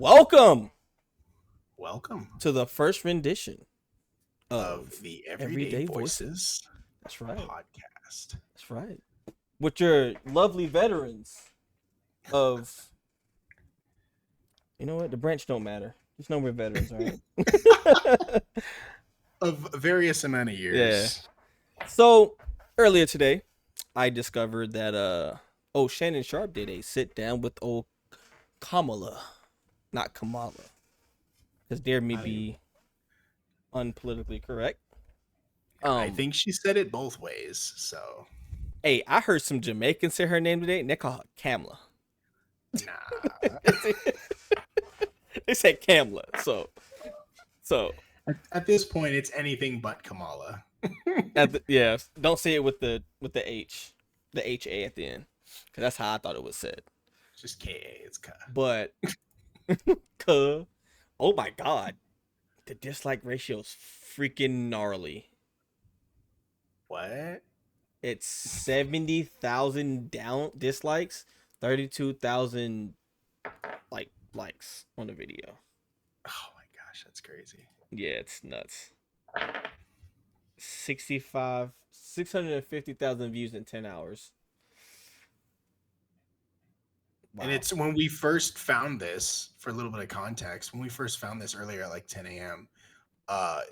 Welcome Welcome to the first rendition of the Everyday Voices. That's right. Podcast. That's right. With your lovely veterans of, you know what? The branch don't matter. Just know we're veterans, right? Of various amount of years. Yeah. So earlier today, I discovered that Shannon Sharpe did a sit down with old Kamala, not Kamala, because dare me be unpolitically correct. I think she said it both ways. So, hey, I heard some Jamaicans say her name today, and they call her Kamala. nah. They said Kamala, so. At this point, it's anything but Kamala. Yeah, don't say it with the H, the HA at the end, because that's how I thought it was said. Just K-A, it's K. But, oh my God, the dislike ratio's freaking gnarly. What? It's 70,000 down dislikes, 32,000 likes on the video. Oh my gosh, that's crazy. Yeah, it's nuts. 650,000 views in 10 hours. Wow. And it's when we first found this, for a little bit of context, when we first found this earlier at like 10 a.m.,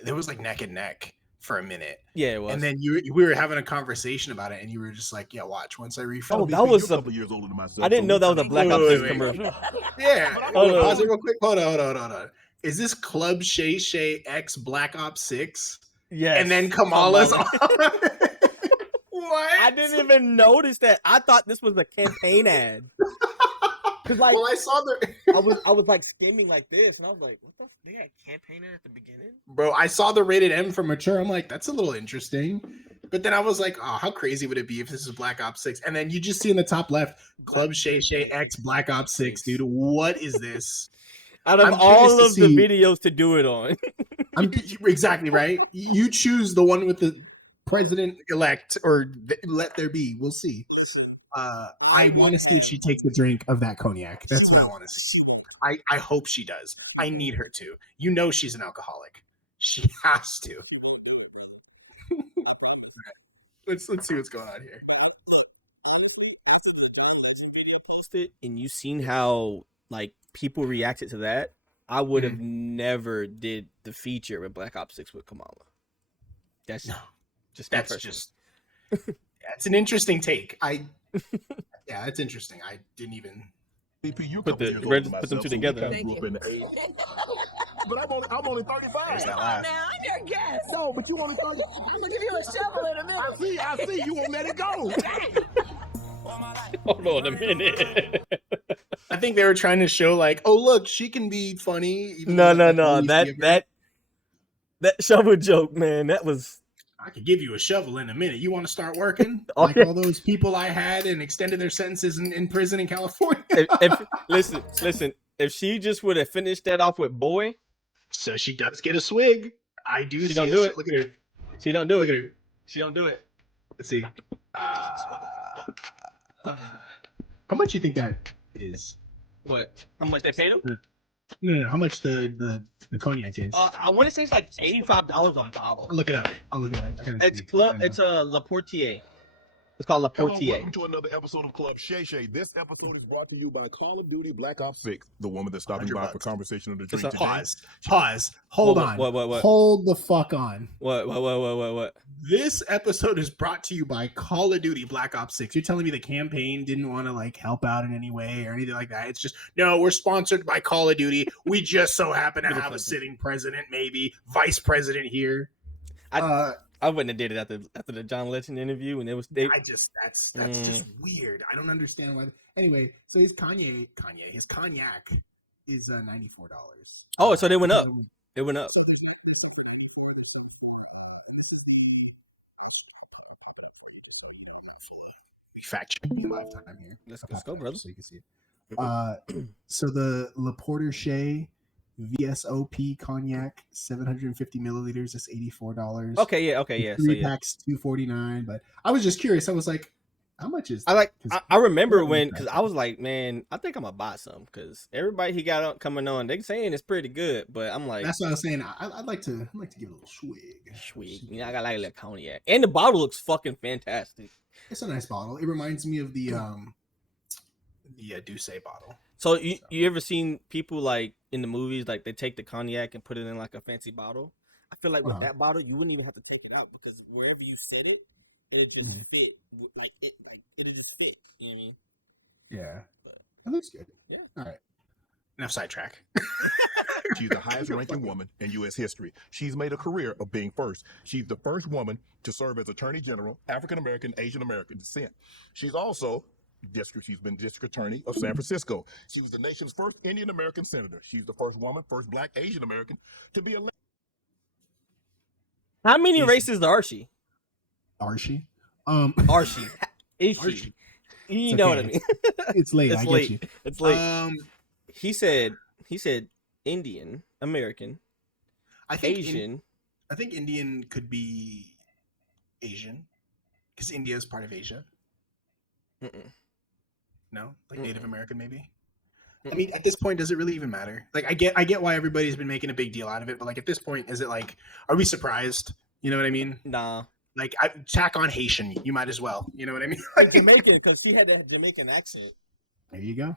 there was like neck and neck for a minute. Yeah, it was. And then we were having a conversation about it, and you were just like, "Yeah, watch. Once I refund." Oh, that was a couple years older than myself. I didn't know that was a Black Ops 6 commercial. Yeah. Pause it real quick. Hold on. Is this Club Shay Shay X Black Ops 6? Yes. And then Kamala's on. What? I didn't even notice that. I thought this was a campaign ad. Like, well, I saw the. I was like skimming like this, and I was like, "What the? They had campaign ad at the beginning." Bro, I saw the rated M for mature. I'm like, that's a little interesting. But then I was like, oh, how crazy would it be if this is Black Ops 6? And then you just see in the top left, Club Shay Shay X Black Ops 6, dude. What is this? Out of all of the videos to do it on. Exactly right. You choose the one with the president-elect, or let there be. We'll see. I want to see if she takes a drink of that cognac. That's what I want to see. I hope she does. I need her to. You know she's an alcoholic. She has to. Let's see what's going on here. Video posted, and you seen how like people reacted to that. I would have never did the feature with Black Ops 6 with Kamala. That's an interesting take. Yeah, it's interesting. I didn't even put them two together. But I'm only 35. There's that laugh. Now I'm your guest. No, but you only 30. I'm gonna give you a shovel in a minute. I see. You won't let it go. Hold on a minute. I think they were trying to show like, oh look, she can be funny. No. That shovel joke, man. That was. I could give you a shovel in a minute. You want to start working? Like all those people I had and extended their sentences in prison in California. Listen. If she just would have finished that off with boy. So she does get a swig. I do. She don't do it. Look at her. She don't do it. Look at her. She don't do it. Let's see. How much you think that is? What? How much they paid him? No. How much the cognac is? I want to say it's like $85 on bottle. Look it up. I'll look it up. It's a La Portier. It's called La Portier. Welcome to another episode of Club Shay Shay. This episode is brought to you by Call of Duty Black Ops 6. The woman that's stopping by for conversation on the street. Pause. Hold on. What? Hold the fuck on. What? This episode is brought to you by Call of Duty Black Ops 6. You're telling me the campaign didn't want to like help out in any way or anything like that? It's just, no, we're sponsored by Call of Duty. We just so happen to have a sitting president, maybe vice president here. I wouldn't have did it after the John Legend interview, and it was. That's just weird. I don't understand why. Anyway, so his cognac is $94. Oh, so they went up. It went up. Fact checking lifetime here. Let's go, brother. So you can see it. So the Le Porter Shay VSOP cognac, 750 milliliters, is $84. Okay, yeah. Three packs, $249. But I was just curious. I was like, How much is? I remember when, because I was like, man, I think I'm gonna buy some, because everybody he got coming on, they saying it's pretty good, but I'm like, that's what I was saying. I'd like to give it a little swig. sweet. You know, I got like a little cognac, and the bottle looks fucking fantastic. It's a nice bottle. It reminds me of the Douce bottle. So you ever seen people like in the movies, like they take the cognac and put it in like a fancy bottle? I feel like with that bottle, you wouldn't even have to take it out, because wherever you set it, and it just fit, like it just fit. You know what I mean? Yeah, that looks good. Yeah. All right. Enough sidetrack. She's the highest ranking woman in U.S. history. She's made a career of being first. She's the first woman to serve as Attorney General, African American, Asian American descent. She's also she's been district attorney of San Francisco. She was the nation's first Indian American senator. She's the first woman, first Black Asian American to be elected. How many races are she? Are she? Are she? Is she? Archie. You know what I mean? It's late. It's I late. get you. It's late. He said Indian American. I think Asian. I think Indian could be Asian, because India is part of Asia. No, like Native American, maybe. I mean, at this point, does it really even matter? Like, I get why everybody's been making a big deal out of it, but like at this point, is it like, are we surprised? You know what I mean? Nah. Like, tack on Haitian, you might as well. You know what I mean? Like Jamaican, because she had that Jamaican accent. There you go.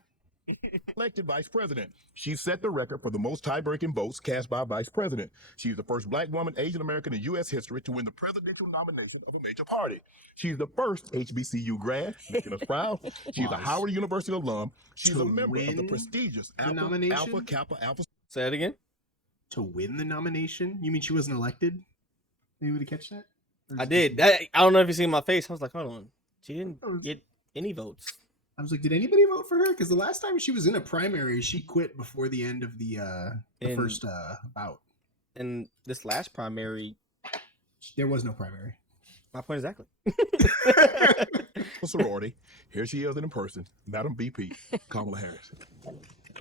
Elected vice president. She set the record for the most tie-breaking votes cast by a vice president. She's the first Black woman, Asian American in U.S. history to win the presidential nomination of a major party. She's the first HBCU grad, making us proud. She's a Howard University alum. She's a member of the prestigious Alpha Kappa Alpha. Say that again. To win the nomination? You mean she wasn't elected? Anybody catch that? I did. I don't know if you see my face. I was like, hold on. She didn't get any votes. I was like, did anybody vote for her? Because the last time she was in a primary, she quit before the end of the first bout. And this last primary, there was no primary. My point exactly. Sorority. Here she is in person, Madam VP, Kamala Harris.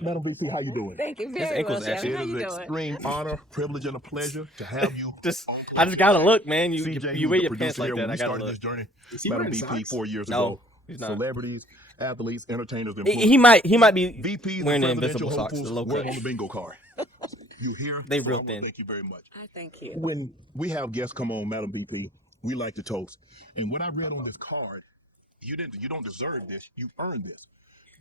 Madam VP, how you doing? Thank you His very ankles much. actually- It How is you an doing? extreme honor, privilege, and a pleasure to have you. I just gotta look, man. You CJ, you who's wear the your pants producer like here that. when I we gotta started look. this journey. Is he Madam wearing VP socks? 4 years No, ago. he's not. Celebrities, athletes, entertainers, and He might be VPs wearing the and invisible presidential socks, the hopefuls low were cut. on the bingo card. You hear? They So real I wanna thin. Thank you very much. I thank you. When we have guests come on, Madam VP, we like to toast. And what I read on this card, you don't deserve this. You earned this.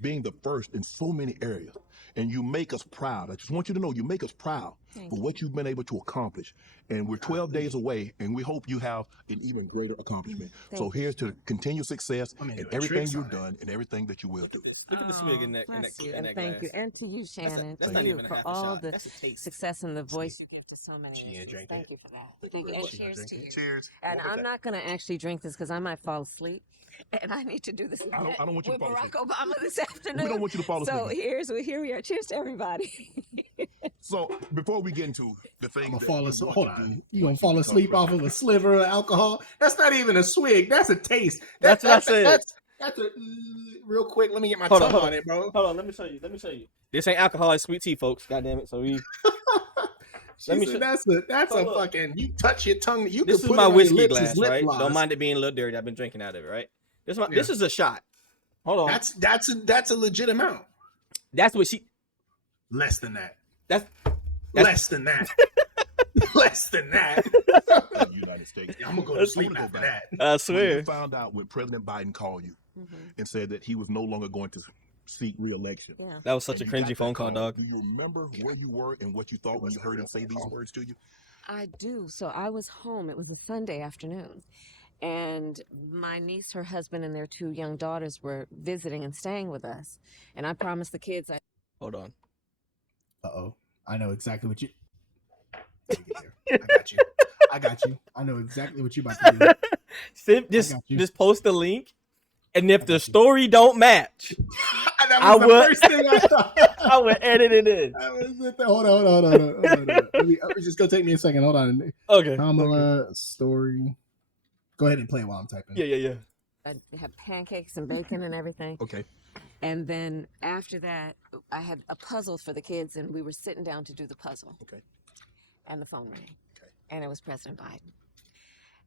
Being the first in so many areas. And you make us proud. I just want you to know you make us proud for what you've been able to accomplish. And we're 12 days away, and we hope you have an even greater accomplishment. So here's to continued success in everything you've done and everything that you will do. Look at the swig in that Bless you, in and that thank glass. you, and to you, Shannon, that's to not you even a for half a all shot. the That's a taste. success and the voice you give to so many. She ain't listeners. drank Thank it. you for that. Thank you, and cheers to you. Cheers. And I'm not going to actually drink this because I might fall asleep, and I need to do this I don't want you with to fall Barack asleep. Obama this afternoon. We don't want you to fall asleep. So here we are. Cheers to everybody. So before we get into the thing, I'm gonna that fall we asleep. want Hold to do, on. You gonna once fall become asleep off president. of a sliver of alcohol? That's not even a swig. That's a taste. That's what I said. That's a real quick. Let me get my Hold tongue on. on it, bro. Hold on, let me show you. This ain't alcohol, it's sweet tea, folks. God damn it. So we She me said show- that's a Hold up. fucking. You touch your tongue. You this can is put my it on your whiskey lips as glass, lip right? gloss. Don't mind it being a little dirty. I've been drinking out of it, right? This is a shot. Hold on. That's a legit amount. That's what she Less than that. that's Less than that. Less than that. in the United States. I'm gonna go to I sleep wanna go after back. that. I When swear. you found out when President Biden called you and said that he was no longer going to seek re-election. Yeah. That was such a and you got cringy that phone call, dog. Do you remember where you were and what you thought when you heard him say these words to you? I do. So I was home. It was a Sunday afternoon. And my niece, her husband, and their 2 young daughters were visiting and staying with us. And I promised the kids Hold on. Uh-oh. I know exactly what you. Let me get there. I got you. I know exactly what you about to do. Just got you. just post the link, and if the story don't match, That I was the would- first thing I thought. I will edit it in. I was at the, hold on. Let me, it's just gonna take me a second. Hold on. Okay. Kamala story. Go ahead and play it while I'm typing. Yeah. I had pancakes and bacon and everything. Okay. And then after that, I had a puzzle for the kids, and we were sitting down to do the puzzle. Okay. And the phone rang. Okay. And it was President Biden.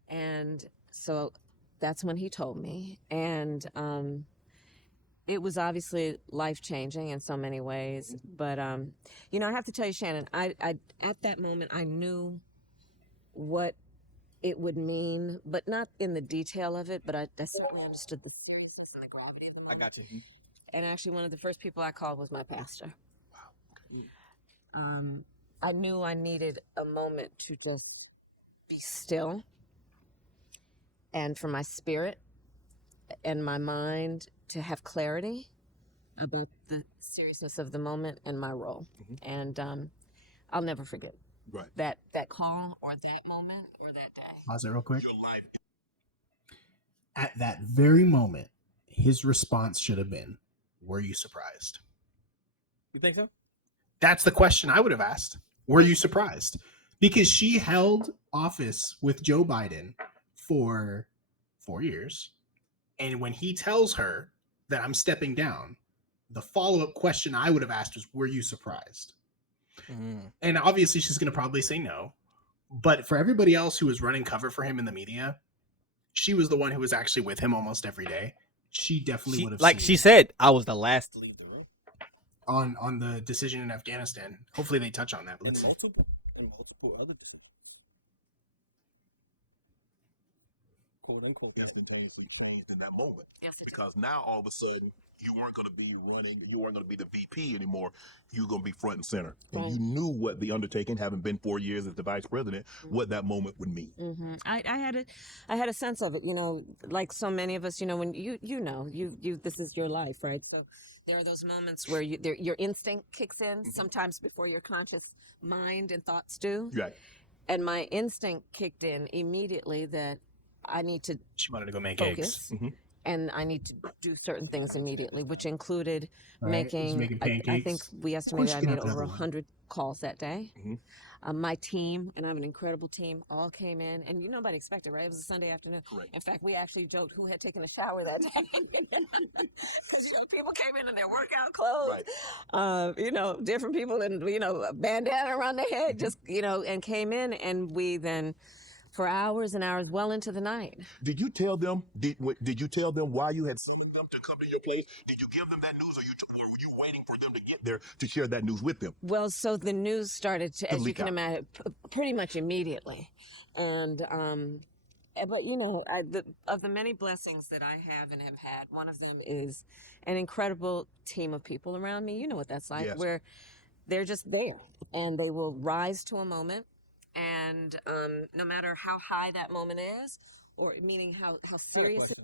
And so that's when he told me. And it was obviously life-changing in so many ways. But, you know, I have to tell you, Shannon, I at that moment, I knew what it would mean, but not in the detail of it, but I certainly understood the seriousness and the gravity of the I moment. got you. And actually, one of the first people I called was my pastor. I knew I needed a moment to just be still and for my spirit and my mind to have clarity about the seriousness of the moment and my role. And I'll never forget Right. that call or that moment or that day. Pause it real quick. Your life. At that very moment, his response should have been, "Were you surprised?" You think so? That's the question I would have asked. Were you surprised? Because she held office with Joe Biden for 4 years. And when he tells her that I'm stepping down, the follow-up question I would have asked was, were you surprised? And obviously she's going to probably say no. But for everybody else who was running cover for him in the media, she was the one who was actually with him almost every day. She definitely would have like seen she said, I was the last to leave the room. on the decision in Afghanistan. Hopefully they touch on that. But let's see. And multiple other decisions. Quote unquote. Instantaneously changed in that moment. Yes, it did. Because now all of a sudden you weren't going to be running, you weren't going to be the VP anymore. You were going to be front and center, and Right. you knew what the undertaking, having been 4 years as the vice president, what that moment would mean. I had a sense of it, you know, like so many of us, you know, when you this is your life, right? So there are those moments where your instinct kicks in sometimes before your conscious mind and thoughts do. Right. And my instinct kicked in immediately that I need to She wanted to go make focus eggs. and I need to do certain things immediately, which included Right, she's making I think pancakes. we Of course estimated you I can made have over another one. 100 calls that day. Mhm. My team, and I have an incredible team, all came in, and nobody expected, right? It was a Sunday afternoon. Correct. In fact, we actually joked who had taken a shower that day, because people came in their workout clothes, Right. different people, and a bandana around their head, just and came in, and we then, for hours and hours, well into the night. Did you tell them? Did you tell them why you had summoned them to come to your place? Did you give them that news, or were you waiting for them to get there to share that news with them? Well, so the news started to, as you leak can out. imagine, pretty much immediately. And, but of the many blessings that I have and have had, one of them is an incredible team of people around me. You know what that's like, Yes. where they're just there and they will rise to a moment. And no matter how high that moment is, or meaning how serious it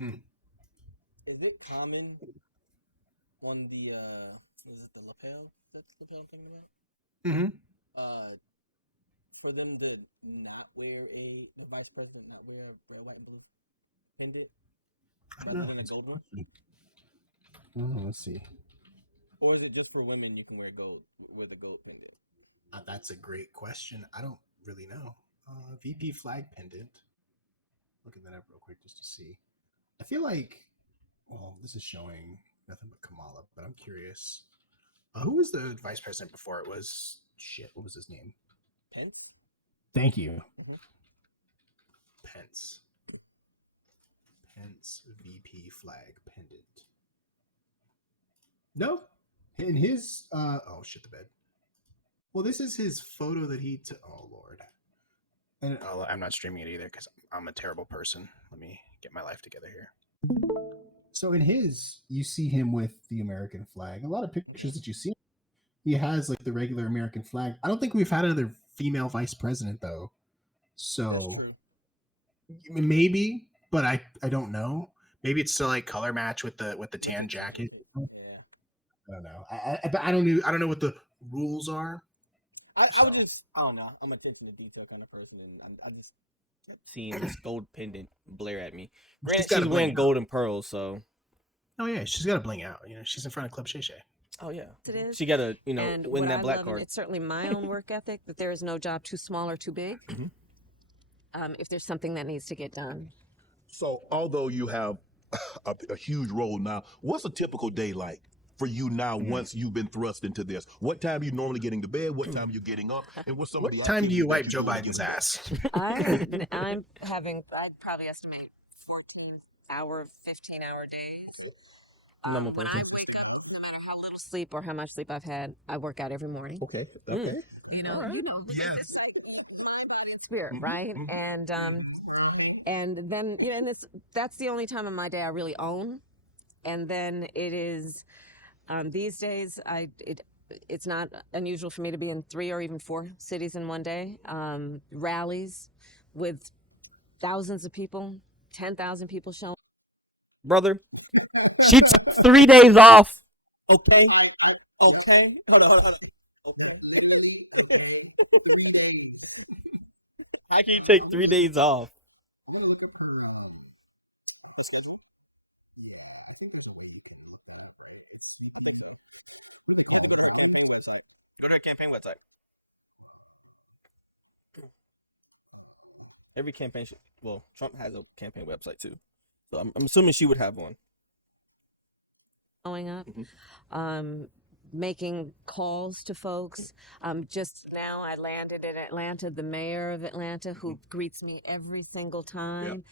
Is it common on the is it the lapel? That's the lapel I'm thinking about? For them to not wear the vice president not wear a white and blue pendant? I don't know. Wear a gold one? Let's see. Or is it just for women you can wear the gold pendant? That's a great question. I don't really know. VP flag pendant. Looking that up real quick just to see. I feel like, well, this is showing nothing but Kamala, but I'm curious. Who was the vice president before? It was what was his name? Pence? Thank you. Pence. Pence VP flag pendant. No. In his shit the bed. Well, this is his photo that he took. Oh Lord. And I'm not streaming it either because I'm a terrible person. Let me get my life together here. So in his, you see him with the American flag. A lot of pictures that you see, he has like the regular American flag. I don't think we've had another female vice president though. So maybe, but I don't know. Maybe it's still like color match with the tan jacket. I don't know. But I don't know what the rules are. I don't know. I'm a attention to detail kind of person, and I just seeing this gold pendant blare at me. Granted, she's wearing gold and pearls, so. Oh yeah, she's got to bling out. She's in front of Club Shay Shay. Oh yeah, it is. She got to And win what that I black love, card. and it's certainly my own work ethic, that there is no job too small or too big. If there's something that needs to get done. So, although you have a huge role now, what's a typical day like for you now once you've been thrust into this? What time are you normally getting to bed? What time are you getting up? And what's some of the What time do you wipe activities that Joe you're doing to Biden's get ass? I'm having, I'd probably estimate 14-hour, 15-hour days. Normal When I person. wake up, no matter how little sleep or how much sleep I've had, I work out every morning. Okay. You know, All right. it's like mind, body, and spirit, right? Mhm. And then and that's the only time of my day I really own. And then it is these days it's not unusual for me to be in 3 or even 4 cities in one day. Rallies with thousands of people, 10,000 people showing. Brother, she took 3 days off. Okay. Hold on. How can you take 3 days off? Go to the campaign website. Every campaign should. Well, Trump has a campaign website too, so I'm assuming she would have one. Showing up, Mhm. making calls to folks. Just now, I landed in Atlanta, the mayor of Atlanta, who greets me every single time.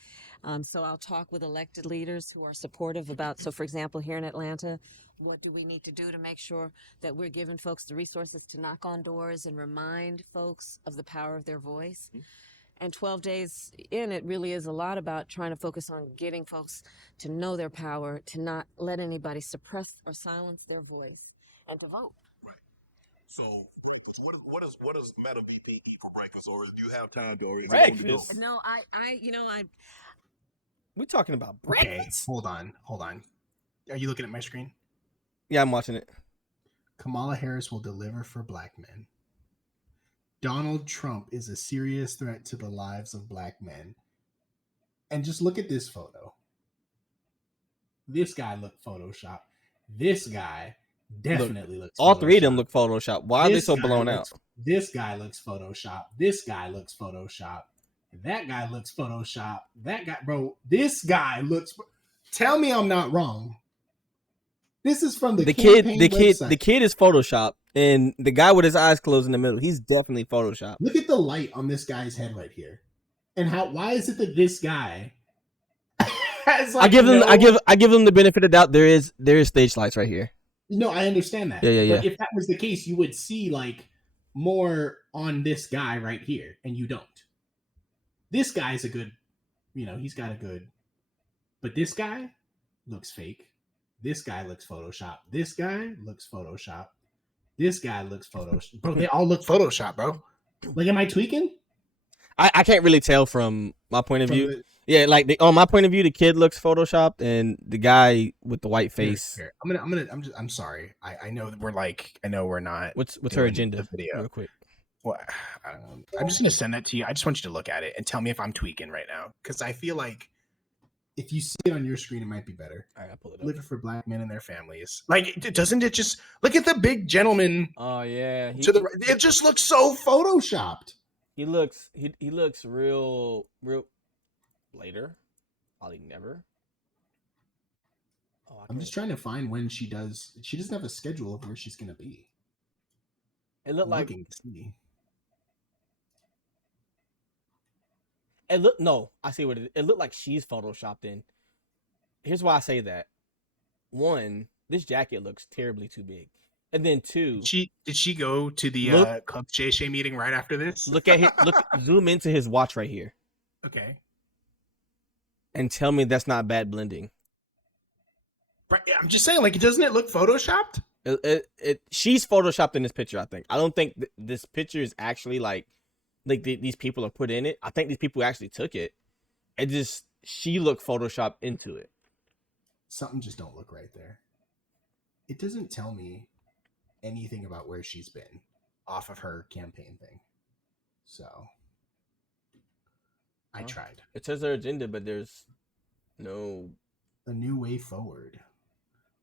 So I'll talk with elected leaders who are supportive about, so for example, here in Atlanta, what do we need to do to make sure that we're giving folks the resources to knock on doors and remind folks of the power of their voice? And 12 days in, it really is a lot about trying to focus on getting folks to know their power, to not let anybody suppress or silence their voice, and to vote. Right. So, what does Madam VP eat for breakfast, or do you have time to, or is it on the go? Breakfast? No, I We talking about Okay, breakfast? hold on. Are you looking at my screen? Yeah, I'm watching it. Kamala Harris will deliver for black men. Donald Trump is a serious threat to the lives of black men. And just look at this photo. This guy looked photoshopped. This guy definitely looks All 3 of them photoshopped. look photoshopped. Why are they so blown out? This guy looks photoshopped. This guy looks photoshopped. That guy looks photoshopped. That guy, bro, this guy looks. Tell me I'm not wrong. This is from the campaign website. The kid is photoshopped, and the guy with his eyes closed in the middle, he's definitely photoshopped. Look at the light on this guy's head right here, and why is it that this guy has like I give them the benefit of the doubt. There is stage lights right here. No, I understand that. Yeah. But if that was the case, you would see like more on this guy right here, and you don't. This guy's a good, he's got a good, but this guy looks fake. This guy looks photoshopped. This guy looks photoshopped. This guy looks photoshopped. Bro, they all look photoshopped, bro. Like, am I tweaking? I can't really tell from my point of view. Yeah, like on my point of view, the kid looks photoshopped, and the guy with the white face. Here. I'm sorry. I know that we're not. What's her agenda? Video. Real quick. Well, I don't know. I'm just gonna send that to you. I just want you to look at it and tell me if I'm tweaking right now, because I feel like if you see it on your screen, it might be better. All right, I'll pull it up. Deliver for black men and their families. Like, doesn't it just look at the big gentleman? Oh yeah, To the right. It just looks so photoshopped. He looks real later. Probably never. Oh, I'm just trying to find when she does. She doesn't have a schedule of where she's gonna be. It looked like looking to see. No, I see what it is. It looked like she's photoshopped in. Here's why I say that. 1, this jacket looks terribly too big. And then 2, Did she go to the Club Shay Shay meeting right after this? Zoom into his watch right here. Okay. And tell me that's not bad blending. Right, I'm just saying, like, doesn't it look photoshopped? She's photoshopped in this picture, I think. I don't think this picture is actually like these people are put in it. I think these people actually took it. She looked photoshopped into it. Something just don't look right there. It doesn't tell me anything about where she's been off of her campaign thing. So I tried. It says her agenda, but there's no a new way forward.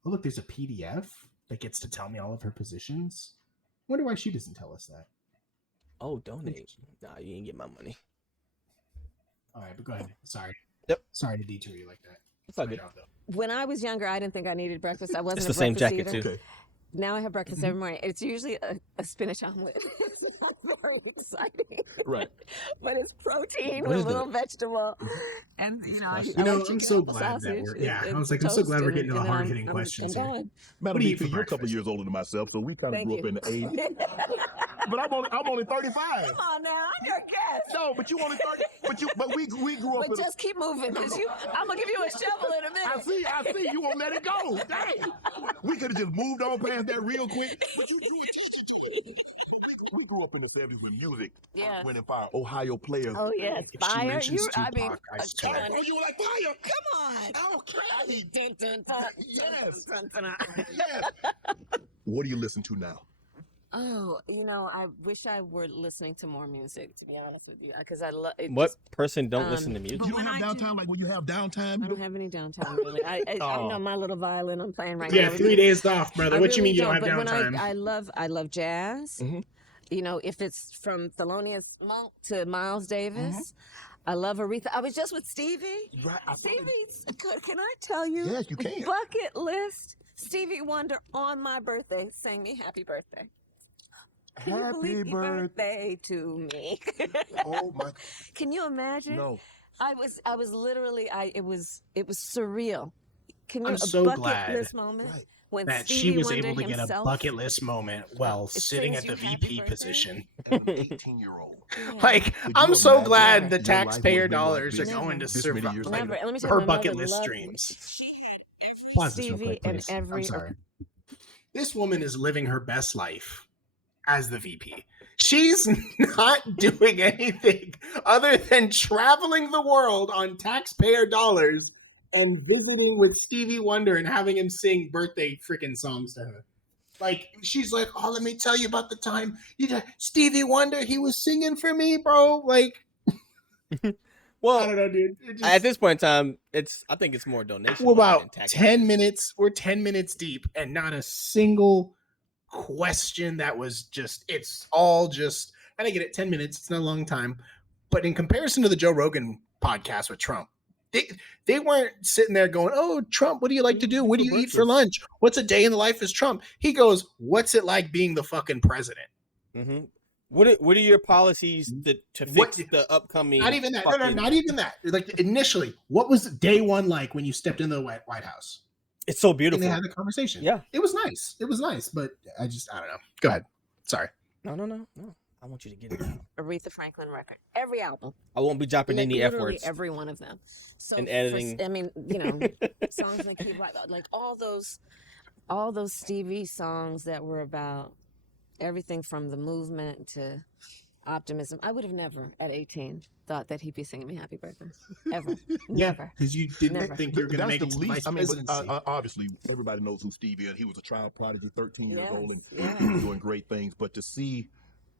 Oh, look, there's a PDF that gets to tell me all of her positions. I wonder why she doesn't tell us that. Oh, donate. Nah, you ain't get my money. All right, but go ahead. Sorry. Yep. Sorry to detour you like that. It's all good. When I was younger, I didn't think I needed breakfast. I wasn't It's a the same breakfast jacket eater. too. Okay. Now I have breakfast every morning. It's usually a spinach omelet. It's not very exciting. Right. But it's protein What with is a little that? vegetable. And, I You like know, I'm chicken so apple glad that sausage we're. and- Yeah, I and was like, I'm so glad we're toast getting to the and hard hitting I'm questions here. done. Madam do you eat BP, for you're a couple breakfast? years older than myself, so we kind of Thank grew up you. in the 80s. But I'm only 35. Come on now, I'm your guest. No, but you only 30. But we grew up But in. just keep moving, because I'm gonna give you a shovel in a minute. I see. You won't let it go. Dang. We could have just moved on past that real quick. But you drew attention to it. We grew up in the 70s when music went in fire. Ohio players. Oh yes, If she fire. mentions I mean, Tupac, I swear. come on. Oh, you were like fire. Come on. Okay. Dun, dun, dun, Yes. dun, dun, dun. Yes. What do you listen to now? Oh, I wish I were listening to more music, to be honest with you, because I love it. What person don't listen to but music? You don't when have I do- downtime like when you have downtime? I don't have any downtime really. I know my little violin I'm playing right Yeah, now. 3 days off, brother. I What you really mean you don't have but when downtime? I love jazz. Mhm. If it's from Thelonious Monk to Miles Davis. I love Aretha. I was just with Stevie. Right. Stevie's, can I tell you? Yes, you can. Bucket list. Stevie Wonder on my birthday sang me happy birthday. Happy birthday to me. Oh my. Can you imagine? No. I was literally it was surreal. Can you I'm so bucket glad list moment Right. when That Stevie she was Wonder able to get a himself, bucket list moment while It sitting sings at the you happy VP birthday? position. An 18-year-old. Yeah. Like, Could I'm you so imagine glad your the life taxpayer would've been like dollars are this going to this many survive years like, later? Never. Let me tell her you, my bucket mother list loved- dreams. She had Pause this real Stevie quick, and please. every I'm sorry. This woman is living her best life as the VP. She's not doing anything other than traveling the world on taxpayer dollars and visiting with Stevie Wonder and having him sing birthday freaking songs to her. Like, she's like, oh, let me tell you about the time Stevie Wonder, he was singing for me, bro. Like, I Well, don't know, dude. It just- at this point in time, I think it's more donation. we're money than about tax 10 money. minutes. We're 10 minutes deep, and not a single question that was just, it's all just, and I get it, 10 minutes, it's not a long time. But in comparison to the Joe Rogan podcast with Trump, they weren't sitting there going, oh, Trump, what do you like to do? What do you eat for lunch? What's a day in the life as Trump? He goes, what's it like being the fucking president? Mm-hmm. What are your policies to fix the upcoming? Not even that. No, fucking- not even that. Like, initially, what was day one like when you stepped into the White House? It's so And beautiful. they had a conversation. Yeah. It was nice. It was nice, but I don't know. Go ahead. Sorry. No. I want you to get it out. Aretha Franklin record. Every album. I won't be dropping any F Literally words. every one of them. So And editing. songs like all those Stevie songs that were about everything from the movement to optimism. I would have never, at 18, thought that he'd be singing me happy birthday. Ever. Never. Because you didn't Never. think you were going to That's make it the to the vice least. I mean, presidency. obviously, everybody knows who Stevie is. He was a child prodigy, 13 years old, and Yes. doing great things. But to see,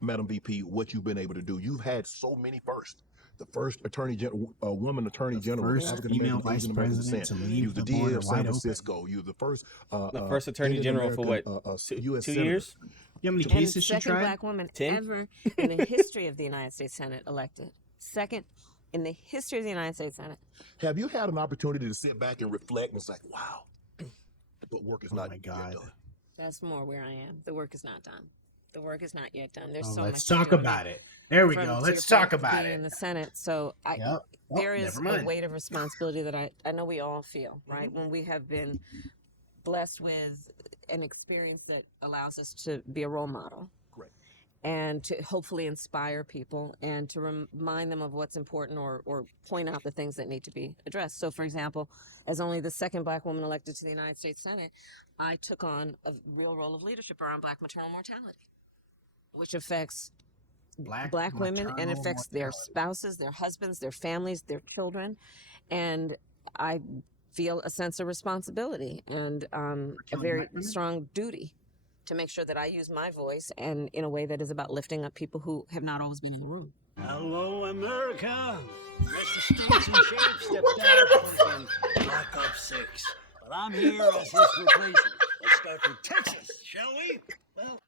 Madam VP, what you've been able to do, you've had so many firsts. The first woman attorney general, first African-American, female vice Asian American president descent. to You leave was the the DA border of San wide open. Francisco. You was the first The first attorney general for what? U.S. 2 years? You know how many And cases she second tried? black woman 10? ever in the history of the United States Senate elected. Second in the history of the United States Senate. Have you had an opportunity to sit back and reflect and it's like, wow, but work is Oh not my yet God. done. That's more where I am. The work is not done. The work is not yet done. There's Oh, so let's much. talk about it. There we From- go. to Let's your talk point, about being in it. the Senate. So Yep. Oh, there is never a mind. weight of responsibility that I know we all feel, right? When we have been blessed with an experience that allows us to be a role model. Great. And to hopefully inspire people and to remind them of what's important or point out the things that need to be addressed. So, for example, as only the second black woman elected to the United States Senate, I took on a real role of leadership around black maternal mortality, which affects black women and affects their spouses, their husbands, their families, their children. And I feel a sense of responsibility and a very black women? strong duty to make sure that I use my voice and in a way that is about lifting up people who have not always been in the room. Hello, America. Mr. Stinks and Shape stepped down from Black Ops 6. But I'm here as his replacement. Let's start with Texas, shall we? Well,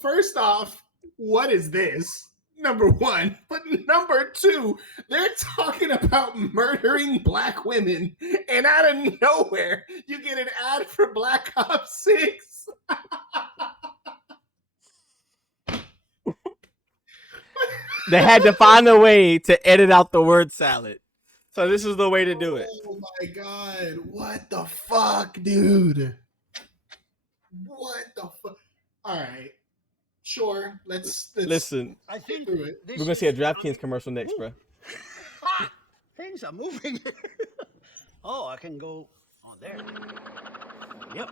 First off, what is this? Number one, but number two, they're talking about murdering black women, and out of nowhere, you get an ad for Black Ops 6. They had to find a way to edit out the word salad. So this is the way to do it. Oh my god. What the fuck, dude? What the fuck? Alright. Sure. Let's Listen, I think through it. we're gonna see a DraftKings commercial next, bro. Things are moving. Oh, I can go on there. Yep.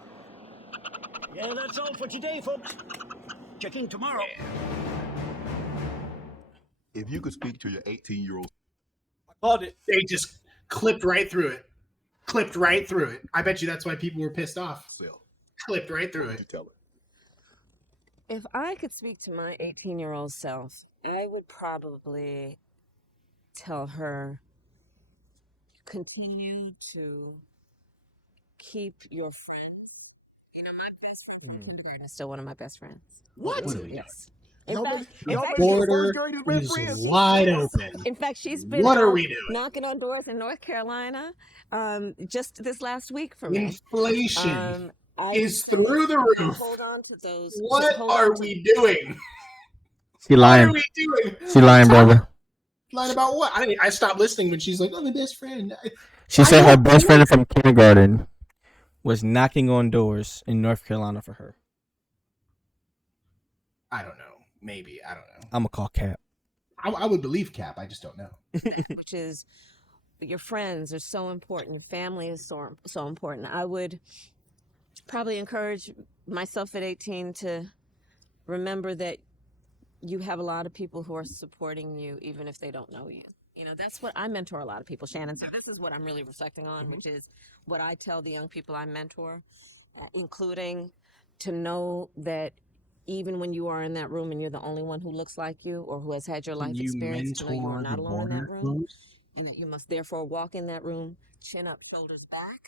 Yeah, that's all for today, folks. Checking tomorrow. If you could speak to your 18-year-old Called it. They just clipped right through it. Clipped right through it. I bet you that's why people were pissed off. self, Clipped right through what would it. you tell her? If I could speak to my 18-year-old self, I would probably tell her, continue to keep your friends. You know, my best friend from kindergarten is still one of my best friends. What? Yes. In Y'all fact, been- y'all in fact, been- Border first grade has been is friends. wide open. in fact, she's been What are out we doing? knocking on doors in North Carolina just this last week for me. Inflation I is would say, through the roof. hold on to those. just What hold are on to- we doing? She What are lying. we doing? She lying, brother. Lying about what? I stopped listening when she's like, "I'm the best friend." She said her know. best friend from kindergarten. Was knocking on doors in North Carolina for her. I don't know. Maybe I don't know. I'm gonna call Cap. I would believe Cap. I just don't know. which is your friends are so important. Your family is so important. I would probably encourage myself at 18 to remember that you have a lot of people who are supporting you, even if they don't know you. You know, that's what I mentor a lot of people, Shannon. So this is what I'm really reflecting on, which is what I tell the young people I mentor, including to know that even when you are in that room and you're the only one who looks like you or who has had your life You experience, to know you are mentor not the alone in that border room, folks? and that you must therefore walk in that room, chin up, shoulders back,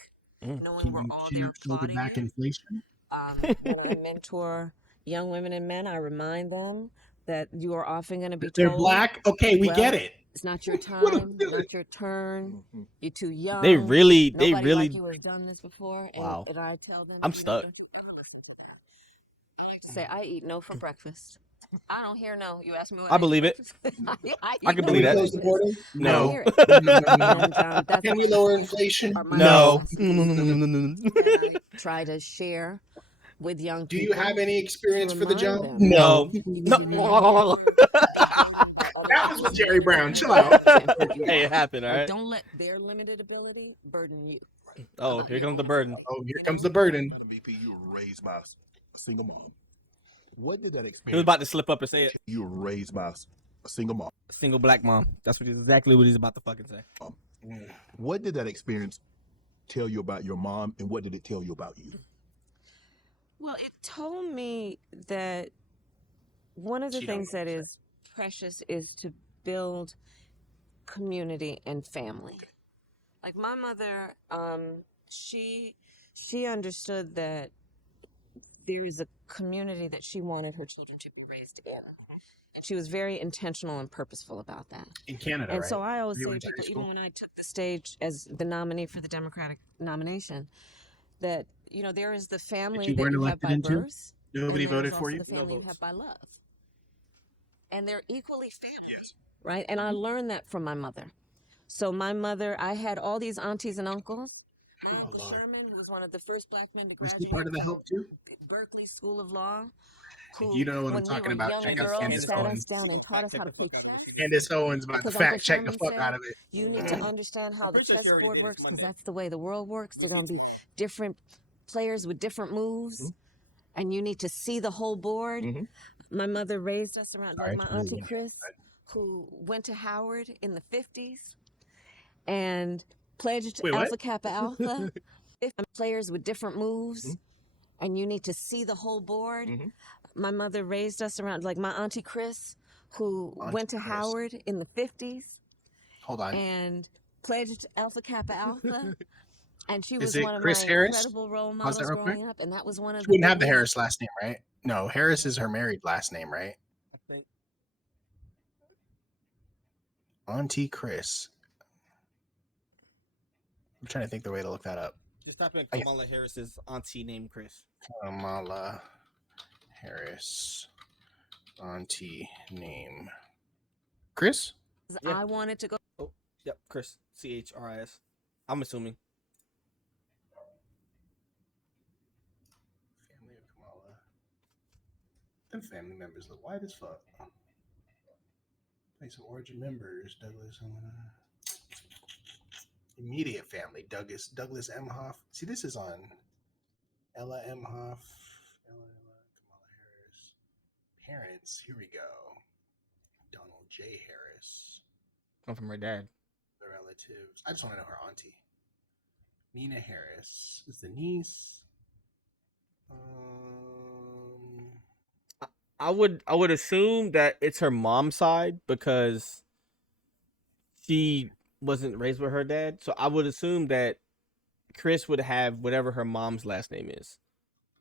knowing Can we're you all chin there up, shoulder applauding back you. inflation? When I mentor young women and men, I remind them that you are often going to be They're told, black. Okay, we well, get it. it's not your What are we time, doing? not your turn. Mhm. You're too young. They really Nobody like you has done this before. And, Wow. and I tell them, I'm you know, stuck. don't listen to that. I like to say, I eat no for breakfast. I don't hear no. You ask me what I eat believe for it. breakfast? I I eat can no believe Can we that. for close the breakfast. border? I No. don't hear it. No, no, no, no. And that's Can we lower inflation? are my No. philosophies that I try to share with young Do people. you have any experience to for the remind job? them. No. No. That was with Jerry Brown. Chill out. Hey, it happened, all Like, right? don't let their limited ability burden you. Oh, here comes the burden. Oh, here comes the burden. Madam VP, you were raised by a single mom. What did that He was experience? about to slip up and say it. You were raised by a single mom. Single black mom. That's exactly what he's about to fucking say. What did that experience tell you about your mom, and what did it tell you about you? Well, it told me that one of the She don't things know that what to is precious is to build community and family. Like my mother, she understood that there is a community that she wanted her children to be raised in. And she was very intentional and purposeful about that. In Canada, And right? so I always You say went to to high people, school? even when I took the stage as the nominee for the Democratic nomination, that, you know, there is the family you that weren't you have elected by into? birth. Nobody and there voted is for also you? the family No you have votes. by love. And they're equally family. Yes. Right? And I learned that from my mother. So my mother, I had all these aunties and uncles. My Oh, Uncle Lord. Herman, who was one of the first black men to Was he graduate part of the from help too? Berkeley School of Law. If you don't know what I'm when we talking were about, young check out girls, Candace sat us Owens. down and taught us how to play chess. Candace Owens about to Because fact Uncle check the Sherman fuck said, out of it. you need to understand how the pretty sure she already chessboard did works, because Monday. that's the way the world works. There are going to be different players with different moves, and you need to see the whole board. Mhm. My mother raised us around, Sorry, like my it's really auntie loud. Chris, who went to Howard in the 50s and pledged Wait, what? Alpha Kappa Alpha. 50 players with different moves, and you need to see the whole board. My mother raised us around, like my auntie Chris, who Auntie went to Chris. Howard in the 50s Hold on. and pledged Alpha Kappa Alpha. And she Is was it one of Chris my Harris? incredible role Pause that models real quick. growing up. And that was one of She the wouldn't have big the ones. Harris last name, right? No, Harris is her married last name, right? I think. Auntie Chris. I'm trying to think the way to look that up. Just type in I- Kamala Harris's auntie named Chris. Kamala Harris. Auntie name. Chris? Yeah. I wanted to go. Oh, yep, Chris. Chris. I'm assuming. Family of Kamala. Them family members look white as fuck. Place of origin members. Douglas. Immediate family. Douglas M. Hoff. See, this is on Ella M. Hoff. Kamala Harris. Parents. Here we go. Donald J. Harris. Come from her dad. The relatives. I just want to know her auntie. Nina Harris is the niece. I would assume that it's her mom's side because she wasn't raised with her dad. So I would assume that Chris would have whatever her mom's last name is.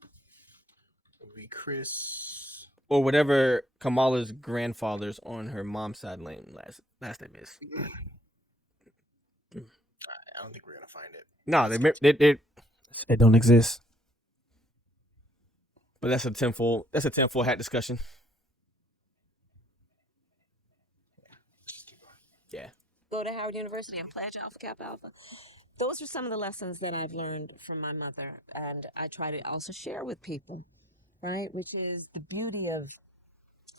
It would be Chris. Or whatever Kamala's grandfather's on her mom's side name last name is. I don't think we're gonna find it. No, they don't exist. But that's a tenfold hat discussion. Let's just keep going. Yeah. Go to Howard University and pledge Alpha Kappa Alpha. Those are some of the lessons that I've learned from my mother, and I try to also share with people, right? Which is the beauty of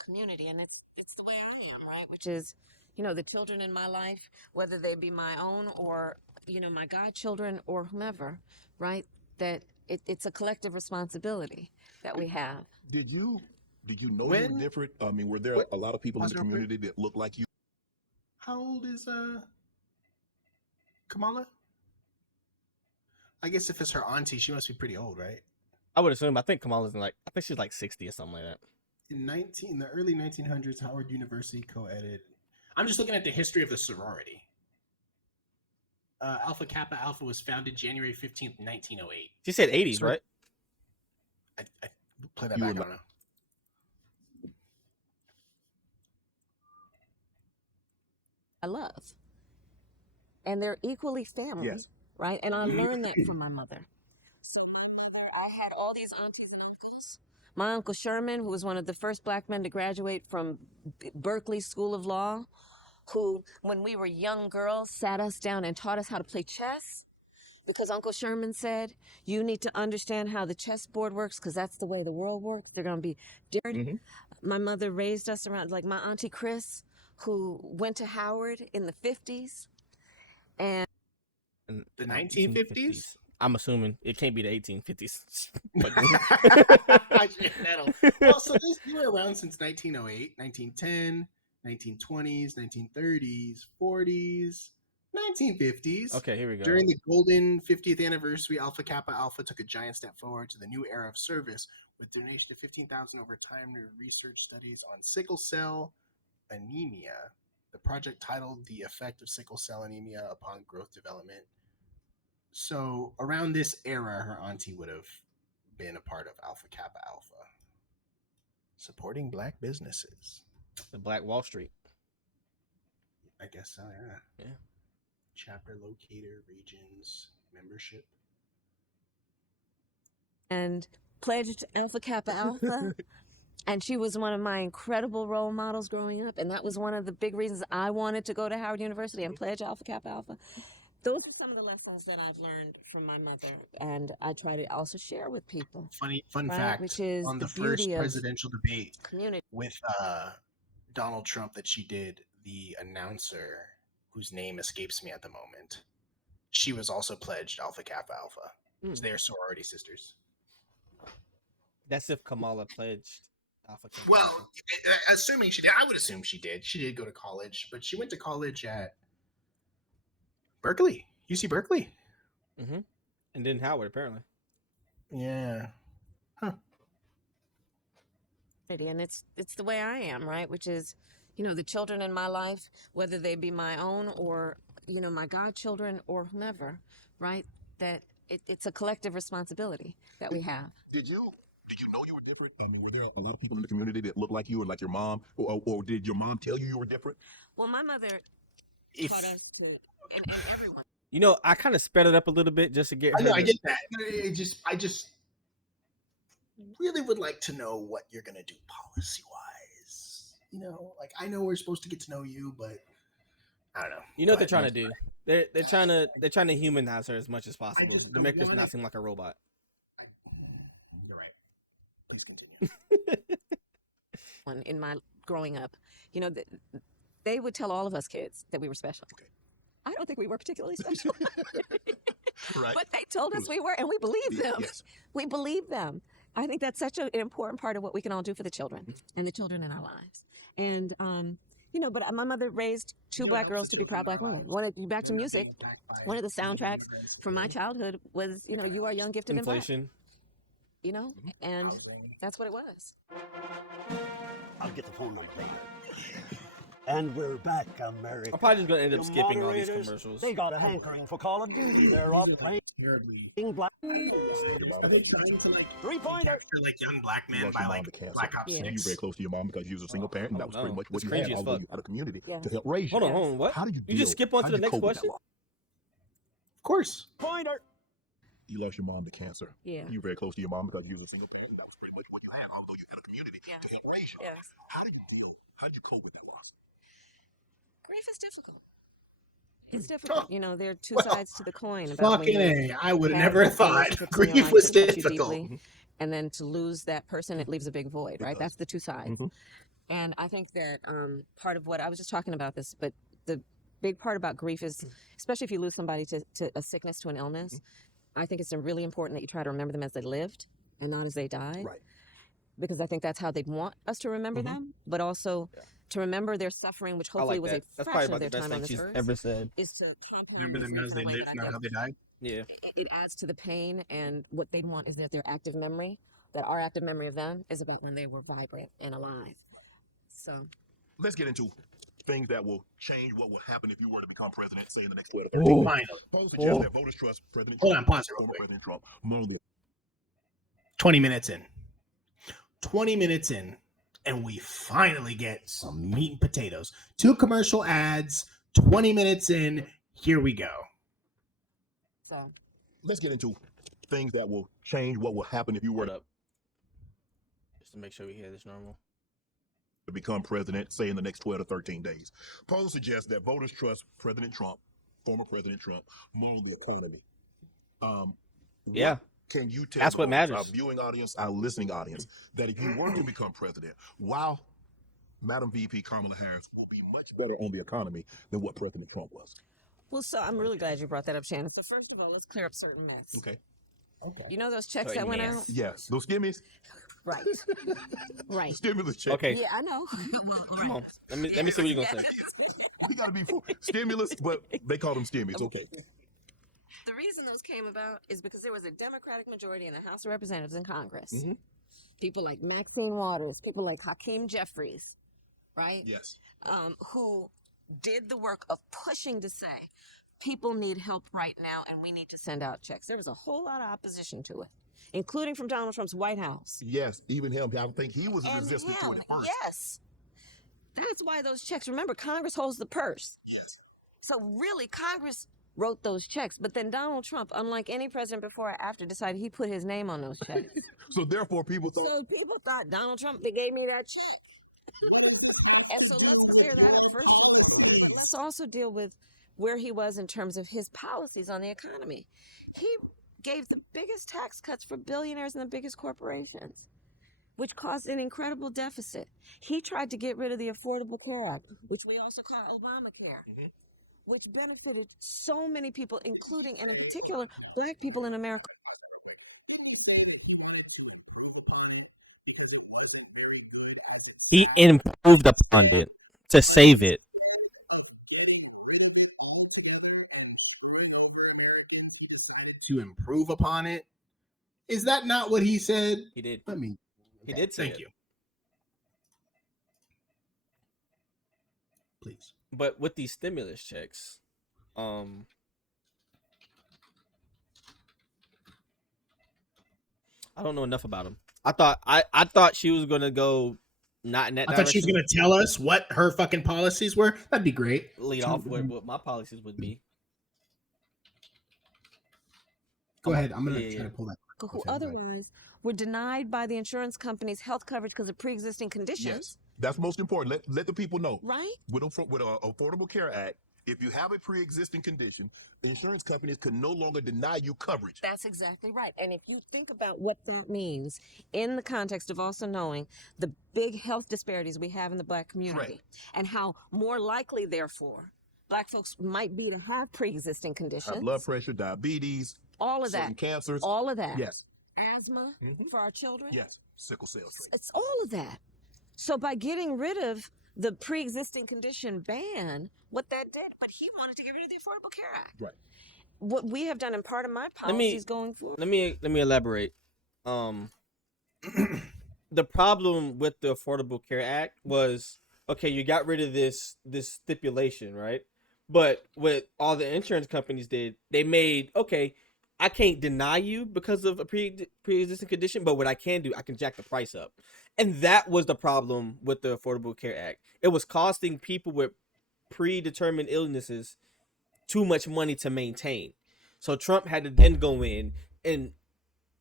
community, and it's the way I am, right? Which is, the children in my life, whether they be my own or my godchildren or whomever, right? That it's a collective responsibility that we have. Did you know you When- were different? I mean, were there What- a lot of people in Pause the real quick. community that looked like you? How old is Kamala? I guess if it's her auntie, she must be pretty old, right? I would assume. I think Kamala's I think she's like 60 or something like that. In the early 1900s, Howard University co-edited. I'm just looking at the history of the sorority. Alpha Kappa Alpha was founded January 15th, 1908. She said 80s, So- right? I play that You back were on her. I love. And they're equally family, Yes. right? And I learned that from my mother. So my mother, I had all these aunties and uncles. My uncle Sherman, who was one of the first black men to graduate from Berkeley School of Law, who, when we were young girls, sat us down and taught us how to play chess. Because Uncle Sherman said, you need to understand how the chessboard works because that's the way the world works. They're going to be different. Mhm. My mother raised us around, like my Auntie Chris, who went to Howard in the 50s. And And The 1950s? I'm assuming it can't be the 1850s. But- Well, so they were around since 1908, 1910, 1920s, 1930s, 40s, 1950s. okay, here we go. During the golden 50th anniversary, Alpha Kappa Alpha took a giant step forward to the new era of service with donation of 15,000 over time to research studies on sickle cell anemia. The project titled "The Effect of Sickle Cell Anemia Upon Growth Development." So around this era, her auntie would have been a part of Alpha Kappa Alpha, supporting black businesses. The Black Wall Street. I guess so, yeah. Yeah. Chapter locator, regions, membership. and pledged Alpha Kappa Alpha. And she was one of my incredible role models growing up. And that was one of the big reasons I wanted to go to Howard University and pledge Alpha Kappa Alpha. Those are some of the lessons that I've learned from my mother. And I try to also share with people. Fun Right, fact, which is on the the first beauty of presidential debate Community. with Donald Trump that she did, the announcer, whose name escapes me at the moment, she was also pledged Alpha Kappa Alpha. Mm. They're sorority sisters. That's if Kamala pledged Alpha Kappa Well, Alpha. assuming she did, I would assume she did. She did go to college, but she went to college at Berkeley, UC Berkeley. And then Howard, apparently. Yeah. And it's the way I am, right? Which is, the children in my life, whether they be my own or, my godchildren or whomever, right? That it's a collective responsibility that we have. Did you know you were different? I mean, were there a lot of people in the community that looked like you and like your mom, or did your mom tell you were different? Well, my mother if taught us to, and everyone. You know, I kind of sped it up a little bit just to get. I her know, I to- get that. I just really would like to know what you're gonna do policy wise. You know, like I know we're supposed to get to know you, but I don't know. You know what they're But, trying to do? They're trying to humanize her as much as possible just to don't make her wanna- not seem like a robot. You're right. Please continue. In my growing up, you know, they would tell all of us kids that we were special. Okay. I don't think we were particularly special, Right. but they told us we were, and we believed them. Yes. We believe them. I think that's such an important part of what we can all do for the children and the children in our lives. And you know, but my mother raised two black girls to be proud black women. Back to music. One of the soundtracks from my childhood was, you know, "You Are Young, Gifted, and Black." Inflation. You know, and that's what it was. I'll get the phone number later. And we're back, America. I'm probably just gonna end up The skipping all these moderators, commercials. They got a hankering for Call of Duty. They're all playing Terribly. black. Are they trying to like Three-pointer. capture like young black You men lost by your mom like to cancer. Black Ops Yeah. And you 6? very close to your mom because you was a single parent, and that was pretty no. much what It's you had, cringy as although fuck. you had a community Yeah. to help raise you. Hold on, hold on. What? How did you You just deal- skip on to how the did you next cope with that question? loss? Of course. Pointer. You lost your mom to cancer. Yeah. You were very close to your mom because you was a single parent, and that was pretty much what you had, although you had a community Yeah. to help raise you. Yes. How did you deal? How did you cope with that loss? Grief is difficult. It's difficult. You know, there are two Well, sides to the coin. About when Fucking you A. I would have have never a thought relationship in your grief life was that touch you difficult. deeply, and then to lose that person, it leaves a big void, right? does. That's the two sides. Mhm. And I think that part of what I was just talking about this, but the big part about grief is, especially if you lose somebody to a sickness, to an illness, I think it's really important that you try to remember them as they lived and not as they died. Right. Because I think that's how they'd want us to remember them, but also to remember their suffering, which I hopefully like was that. a That's probably fraction about of the their best time on thing this she's earth, ever said. is to compound Remember this them in as a they way lived, that I not think how they died. Yeah. it adds to the pain, and what they'd want is that their active memory, that our active memory of them is about when they were vibrant and alive. So Let's get into things that will change what will happen if you were to become president, say in the next 12 Oh. 13 Finally. polls suggest that voters trust President Hold Trump, on, pause it real former quick. President Trump, more than 20 minutes in. 20 minutes in, and we finally get some meat and potatoes. 2 commercial ads, 20 minutes in, here we go. Let's get into things that will change what will happen if you were Hold to up. Just to make sure we hear this normal. become president, say in the next 12 to 13 days. Polls suggest that voters trust President Trump, former President Trump, more on the economy. What Yeah. Can you tell That's the what voters, matters. our viewing audience, our listening audience, that if you were to become president, wow, Madam VP Kamala Harris will be much better on the economy than what President Trump was. well, so I'm really glad you brought that up, Shannon. So first of all, let's clear up certain myths. Okay. You know those checks that Certain went myths. out? Yes. Those skimmies, Right. Right. stimulus check. Okay. Yeah, I know. Come on. Let me see what you're gonna say. We gotta be for stimulus, but they call them stimmies. Okay. The reason those came about is because there was a Democratic majority in the House of Representatives and Congress. Mhm. People like Maxine Waters, people like Hakeem Jeffries, right? Yes. Who did the work of pushing to say, people need help right now and we need to send out checks. There was a whole lot of opposition to it, including from Donald Trump's White House. Yes. Even him. I think he was And resistant to it him, at first. yes. That's why those checks, remember, Congress holds the purse. Yes. So really, Congress wrote those checks. But then Donald Trump, unlike any president before or after, decided he put his name on those checks. So therefore, people thought. So people thought, Donald Trump, they gave me that check. And so let's clear that up first. But let's also deal with where he was in terms of his policies on the economy. He gave the biggest tax cuts for billionaires and the biggest corporations, which caused an incredible deficit. He tried to get rid of the Affordable Care Act, which we also call Obamacare, which benefited so many people, including and in particular Black people in America. He improved upon it to save it. To improve upon it. Is that not what he said? He did. I mean, He did say thank it. you. Please. But with these stimulus checks, I don't know enough about them. I thought she was gonna go not in that I direction. thought she was gonna tell us what her fucking policies were. That'd be great. Lead off with what my policies would be. Go ahead. I'm gonna try to pull that. Who otherwise were denied by the insurance company's health coverage because of pre-existing conditions. Yes, that's most important. Let the people know. Right? With Affordable Care Act, if you have a pre-existing condition, the insurance companies can no longer deny you coverage. That's exactly right. And if you think about what that means in the context of also knowing the big health disparities we have in the Black community, and how more likely, therefore, Black folks might be to have pre-existing conditions. Blood pressure, diabetes, all of certain that. cancers. All of that. Yes. Asthma for our children. Yes. Sickle cell trait. It's all of that. So by getting rid of the pre-existing condition ban, what that did, but he wanted to get rid of the Affordable Care Act. Right. What we have done in part of my policies going forward. Let me elaborate. The problem with the Affordable Care Act was, okay, you got rid of this stipulation, right? But what all the insurance companies did, they made, okay, I can't deny you because of a pre-existing condition, but what I can do, I can jack the price up. And that was the problem with the Affordable Care Act. It was costing people with predetermined illnesses too much money to maintain. So Trump had to then go in and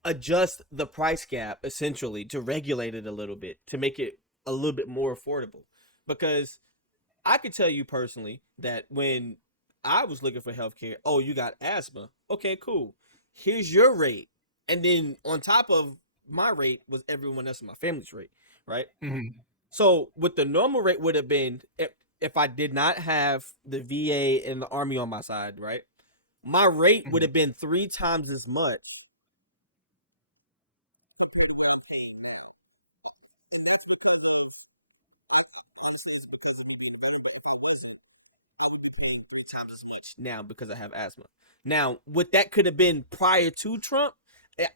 adjust the price gap, essentially, to regulate it a little bit, to make it a little bit more affordable. Because I could tell you personally that when I was looking for healthcare, oh, you got asthma. Okay, cool. Here's your rate. And then on top of my rate was everyone else in my family's rate, right? Mm-hmm. So what the normal rate would have been if I did not have the VA and the Army on my side, right? My rate would have been 3 times as much. Times as much now because I have asthma. Now, what that could have been prior to Trump,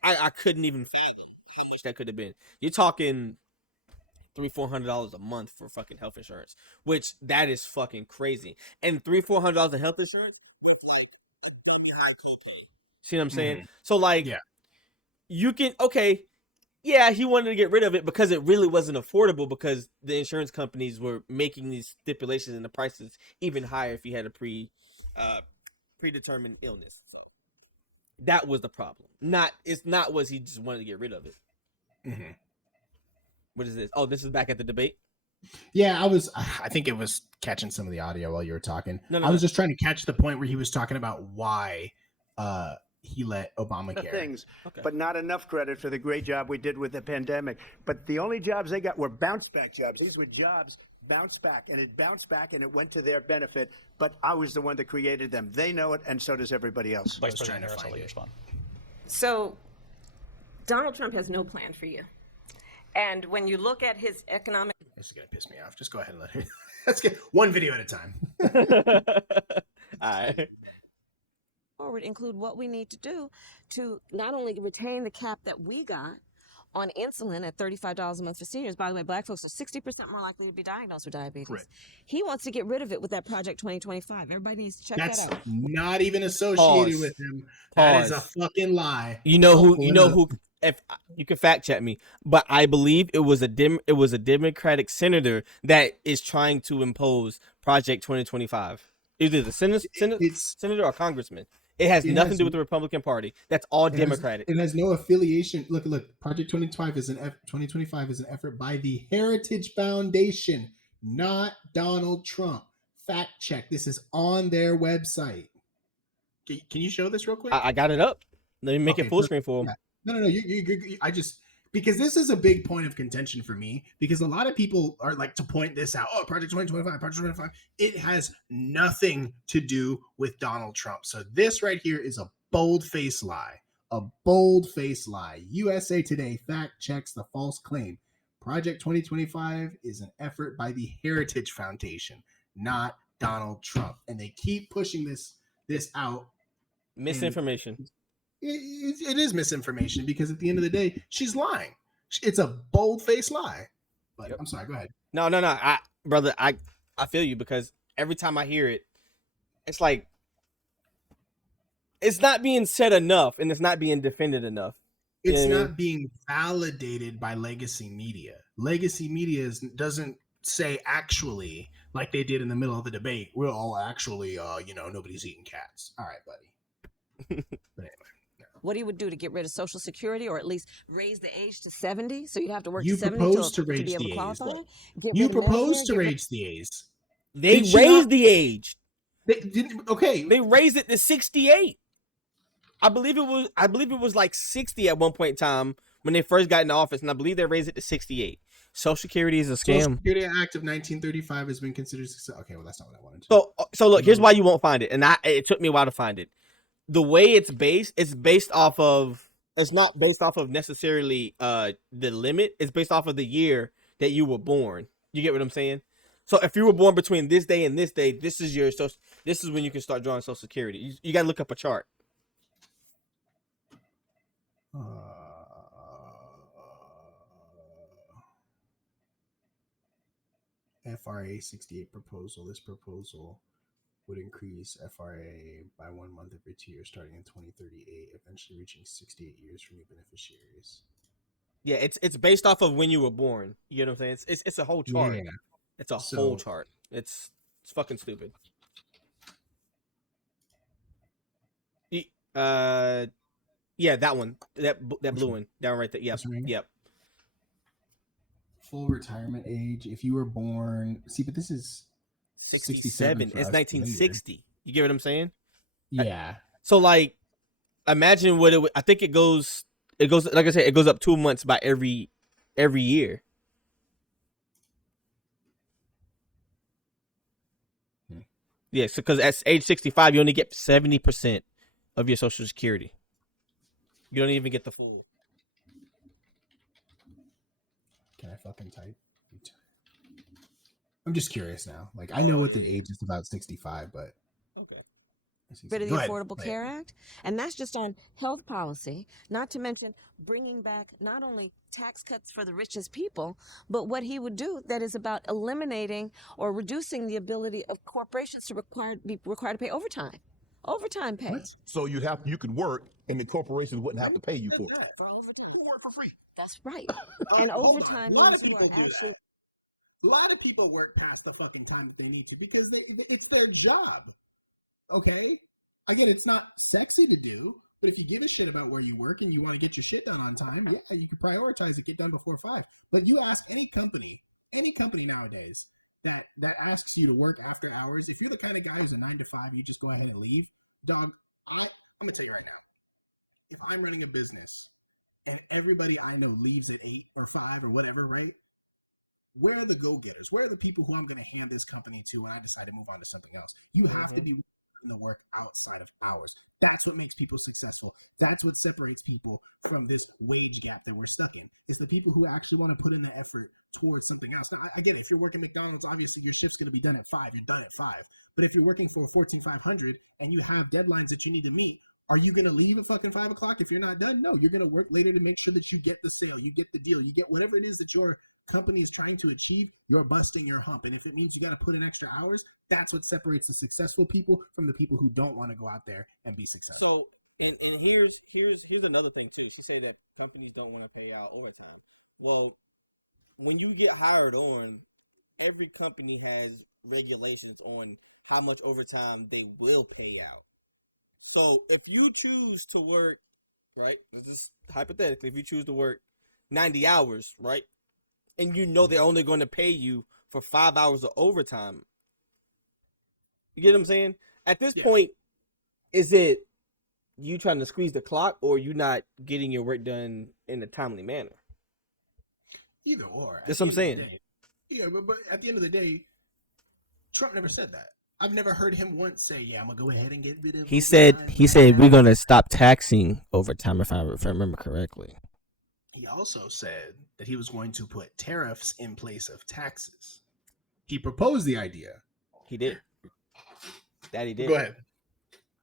I couldn't even fathom how much that could have been. You're talking $300-400 a month for fucking health insurance, which that is fucking crazy. And $300-400 of health insurance, see what I'm saying? So like, you can he wanted to get rid of it because it really wasn't affordable because the insurance companies were making these stipulations and the prices even higher if you had a predetermined illness. So that was the problem. It's not was he just wanted to get rid of it. Mm-hmm. What is this? Oh, this is back at the debate? Yeah, I think it was catching some of the audio while you were talking. I was just trying to catch the point where he was talking about why he let Obamacare. Things, but not enough credit for the great job we did with the pandemic. But the only jobs they got were bounce back jobs. These were jobs bounce back, and it bounced back, and it went to their benefit. But I was the one that created them. They know it, and so does everybody else. Vice President Harris, I'll let you respond. So Donald Trump has no plan for you. And when you look at his economic... This is going to piss me off. Just go ahead and let him... Let's get one video at a time. All right. Forward include what we need to do to not only retain the cap that we got on insulin at $35 a month for seniors. By the way, Black folks are 60% more likely to be diagnosed with diabetes. Correct. He wants to get rid of it with that Project 2025. Everybody needs to check that out. That's not even associated with him. That is a fucking lie. You know who if you can fact check me, but I believe it was a Democratic senator that is trying to impose Project 2025. Either the senator or congressman. It has nothing to do with the Republican Party. That's all Democratic. It has no affiliation. Look. Project 2025 is an effort by the Heritage Foundation, not Donald Trump. Fact check. This is on their website. Can you show this real quick? I got it up. Let me make it full screen for him. Yeah. No. I just because this is a big point of contention for me because a lot of people are like to point this out. Oh, Project 2025, Project 2025. It has nothing to do with Donald Trump. So this right here is a bold-faced lie. A bold-faced lie. USA Today fact checks the false claim. Project 2025 is an effort by the Heritage Foundation, not Donald Trump. And they keep pushing this out. Misinformation. It is misinformation because at the end of the day, she's lying. It's a bold-faced lie. But I'm sorry, go ahead. No. Brother, I feel you because every time I hear it, it's like it's not being said enough and it's not being defended enough. It's You know what I not mean? being validated by legacy media. Legacy media doesn't say actually, like they did in the middle of the debate. Well, actually, nobody's eating cats. All right, buddy. But anyway, What he would do to get rid of Social Security, or at least raise the age to 70, so you'd have to work to you 70 proposed to to be raise able to the A's. qualify. Get You rid of proposed Medicare. to Get rid. raise the A's. They Did she raised not? the age. They didn't. Okay, They raised it to 68. I believe it was like 60 at one point in time when they first got in office, and I believe they raised it to 68. Social Security is a Social scam. Security Act of 1935 has been considered success. Okay, well that's not what I wanted to. So look, here's why you won't find it, and it took me a while to find it. The way it's based off of. It's not based off of necessarily the limit. It's based off of the year that you were born. You get what I'm saying? So if you were born between this day and this day, this is when you can start drawing Social Security. You got to look up a chart. FRA 68 proposal. This proposal would increase FRA by 1 month every 2 years, starting in 2038, eventually reaching 68 years for new beneficiaries. Yeah, it's based off of when you were born. You get what I'm saying? It's a whole chart. Yeah. It's a whole chart. It's fucking stupid. Yeah, that one. That blue one down right there. Yep. Yep. Full retirement age. If you were born, but this is 67. It's 1960. Later. You get what I'm saying? Yeah. So like, imagine what it would. I think it goes. Like I said, it goes up 2 months by every year. Yeah, so because at age 65, you only get 70% of your Social Security. You don't even get the full. Can I fucking type? I'm just curious now. Like, I know what the age is about 65, but okay. Rid of the Affordable Care Act, and that's just on health policy. Not to mention bringing back not only tax cuts for the richest people, but what he would do that is about eliminating or reducing the ability of corporations to be required to pay overtime pay. What? So you could work, and the corporations wouldn't have to pay you for it. Who work for free? That's right. And overtime means you are actually. A lot of people work past the fucking time that they need to because it's their job. Okay? Again, it's not sexy to do, but if you give a shit about where you work and you want to get your shit done on time, yeah, you can prioritize to get done before 5. But you ask any company nowadays that asks you to work after hours, if you're the kind of guy who's a 9 to 5, you just go ahead and leave, dog, I'm going to tell you right now, if I'm running a business and everybody I know leaves at 8 or 5 or whatever, right? Where are the go-getters? Where are the people who I'm going to hand this company to when I decide to move on to something else? You have to be willing to work outside of hours. That's what makes people successful. That's what separates people from this wage gap that we're stuck in. It's the people who actually want to put in the effort towards something else. Now, again, if you're working McDonald's, obviously your shift's going to be done at 5. You're done at 5. But if you're working for 14,500 and you have deadlines that you need to meet, are you going to leave at fucking 5 o'clock if you're not done? No, you're going to work later to make sure that you get the sale, you get the deal, you get whatever it is that your company is trying to achieve. You're busting your hump. And if it means you got to put in extra hours, that's what separates the successful people from the people who don't want to go out there and be successful. So, and here's another thing too. So say that companies don't want to pay out overtime. Well, when you get hired on, every company has regulations on how much overtime they will pay out. So if you choose to work, right, just hypothetically, if you choose to work 90 hours, right, and you know they're only going to pay you for 5 hours of overtime, you get what I'm saying? At this point, is it you trying to squeeze the clock or you not getting your work done in a timely manner? Either or. That's what I'm saying. Yeah, but at the end of the day, Trump never said that. I've never heard him once say, "Yeah, I'm gonna go ahead and get rid of." He said we're gonna stop taxing overtime if I remember correctly. He also said that he was going to put tariffs in place of taxes. He proposed the idea. He did. That he did. Go ahead.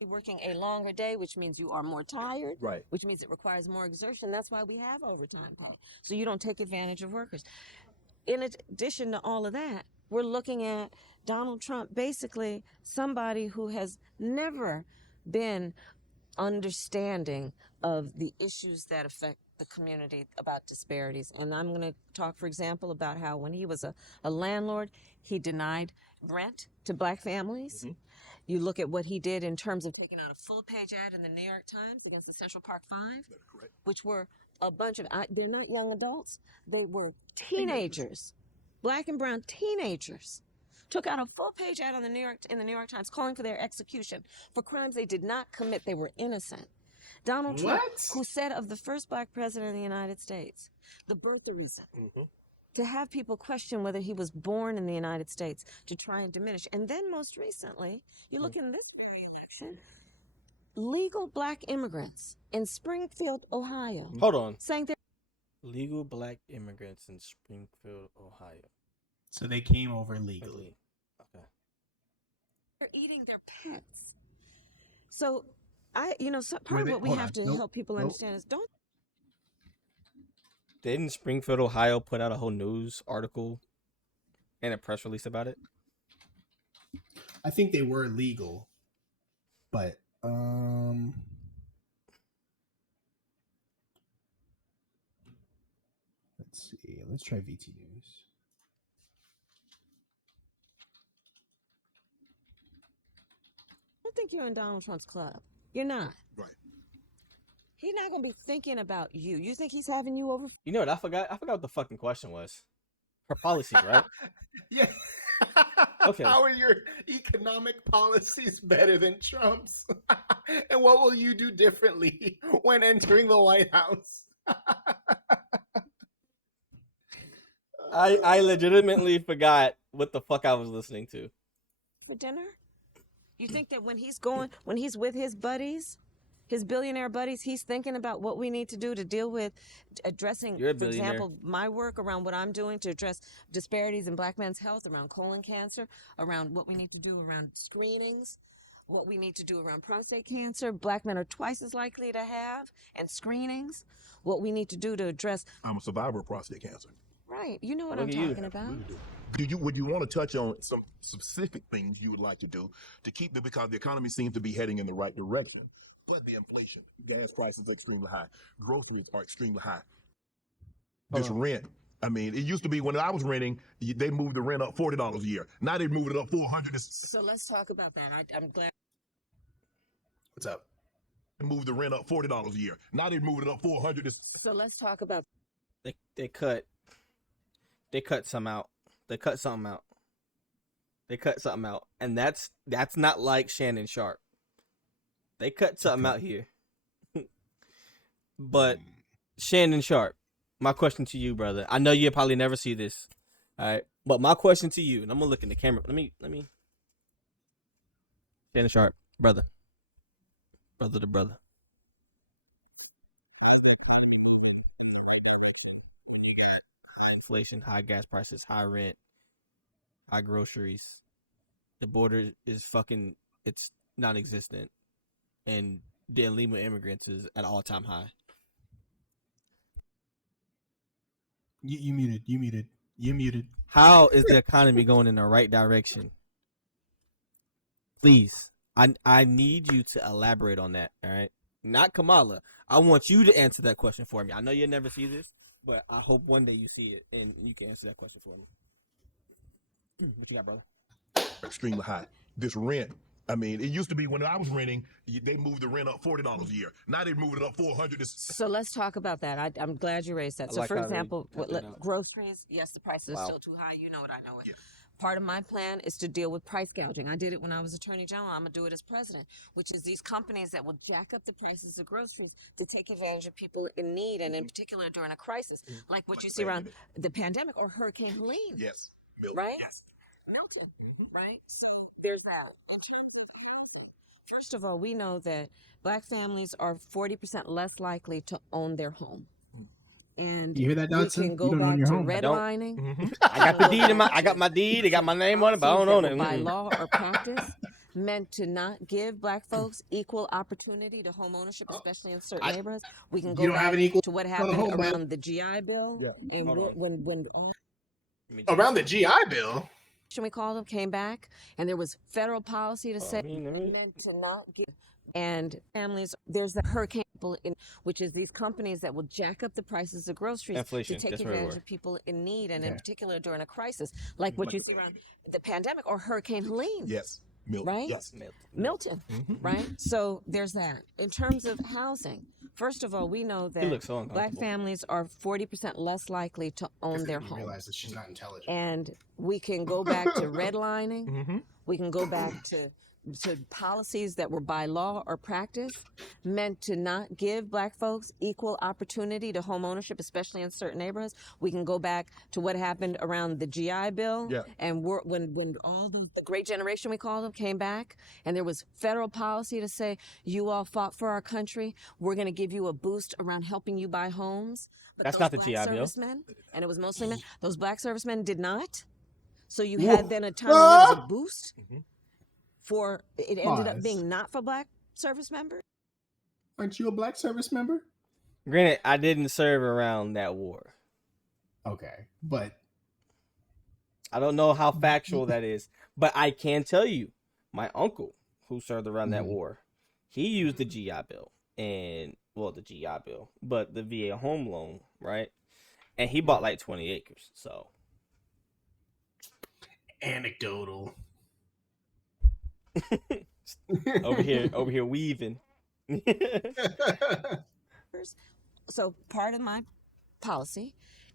Working a longer day, which means you are more tired, Right? Which means it requires more exertion. That's why we have overtime pay, so you don't take advantage of workers. In addition to all of that, we're looking at Donald Trump, basically somebody who has never been understanding of the issues that affect the community about disparities. And I'm going to talk, for example, about how when he was a landlord, he denied rent to black families. You look at what he did in terms of taking out a full-page ad in the New York Times against the Central Park Five, which were a bunch of, they're not young adults, they were teenagers, black and brown teenagers. Took out a full-page ad on in the New York Times calling for their execution for crimes they did not commit. They were innocent. Donald Trump, who said of the first black president of the United States, the birtherism, to have people question whether he was born in the United States, to try and diminish. And then most recently, you look in this very election, legal black immigrants in Springfield, Ohio. Hold on. Saying they're Legal black immigrants in Springfield, Ohio. So they came over legally. Okay. they're eating their pets. So part Wait, of what we hold have on. to Nope, help people nope. understand is don't Didn't Springfield, Ohio put out a whole news article and a press release about it? I think they were legal, but let's see. Let's try VT News. think you're in Donald Trump's club. You're not. Right. He's not gonna be thinking about you. You think he's having you over? You know what? I forgot what the fucking question was. Her policies, right? Yeah. Okay. How are your economic policies better than Trump's? And what will you do differently when entering the White House? I legitimately forgot what the fuck I was listening to. For dinner? You think that when he's with his buddies, his billionaire buddies, he's thinking about what we need to do to deal with addressing, You're a for billionaire. example, my work around what I'm doing to address disparities in black men's health, around colon cancer, around what we need to do around screenings, what we need to do around prostate cancer. Black men are twice as likely to have, and screenings, what we need to do to address. I'm a survivor of prostate cancer. Right, you know what Look I'm at you. talking about. Would you want to touch on some specific things you would like to do to keep it, because the economy seems to be heading in the right direction, but the inflation, gas prices are extremely high, groceries are extremely high. This rent, I mean, it used to be when I was renting, they moved the rent up $40 a year. Now they moved it up $400. So let's talk about that. I'm glad. What's up? They moved the rent up $40 a year. Now they moved it up $400. So let's talk about. They cut some out. They cut something out. They cut something out. And that's not like Shannon Sharpe. They cut something out here. But Shannon Sharpe, my question to you, brother. I know you'll probably never see this. All right. But my question to you, and I'm gonna look in the camera. Let me Shannon Sharpe, brother. Brother to brother. Inflation, high gas prices, high rent, high groceries. The border is fucking, it's non-existent. And the illegal immigrants is at all-time high. You muted. How is the economy going in the right direction? Please, I need you to elaborate on that, all right? Not Kamala. I want you to answer that question for me. I know you'll never see this, but I hope one day you see it and you can answer that question for me. What you got, brother? Extremely high. This rent, I mean, it used to be when I was renting, they moved the rent up $40 a year. Now they moved it up $400. So let's talk about that. I'm glad you raised that. I So, like for how they example, cut that out. groceries, yes, the prices Wow. are still too high. You know what I know. Yeah. Part of my plan is to deal with price gouging. I did it when I was Attorney General. I'm going to do it as president, which is these companies that will jack up the prices of groceries to take advantage of people in need, and in particular during a crisis, like what you see around the pandemic or Hurricane Helene. Yes. Milk. Right? Yes. Milton, right? So there's that. First of all, we know that black families are 40% less likely to own their home. And You hear that, we Dodson? can go You don't own back your to home. redlining. I got the deed I got my deed. They got my name on it, but I don't own it. By Mm-mm. law or practice, meant to not give black folks equal opportunity to home ownership, especially in certain neighborhoods. We can go You don't have back an equal to what to happened home, bud. around the GI Bill, Yeah. and Hold on. when all Around the GI Bill. we called them came back, and there was federal policy to say let me- meant to not give. And families, there's the hurricane people in, which is these companies that will jack up the prices of groceries Inflation, to take that's where we advantage were. of people in need, and in Yeah. particular during a crisis, like what you see around the pandemic or Hurricane Helene. Yes. Milk. Right? Yes. Milton, right? So there's that. In terms of housing, first of all, we know He that looks so black uncomfortable. families are 40% less likely to own their You home. realize that she's not intelligent. And we can go back to redlining. Mm-hmm. We can go back to policies that were by law or practice meant to not give black folks equal opportunity to home ownership, especially in certain neighborhoods. We can go back to what happened around the GI Bill, Yeah. and when all the great generation, we called them, came back, and there was federal policy to say, you all fought for our country, we're going to give you a boost around helping you buy homes. But That's those not the black GI Bill. servicemen, and it was mostly men, those black servicemen did not. So you had then a time when there was a boost for, it ended up Pause. being not for black service members. Aren't you a black service member? Granted, I didn't serve around that war. Okay, but I don't know how factual that is, but I can tell you, my uncle who served around that war, he used the GI Bill the GI Bill, but the VA home loan, right? And he bought like 20 acres. So anecdotal. over here weaving. So part of my policy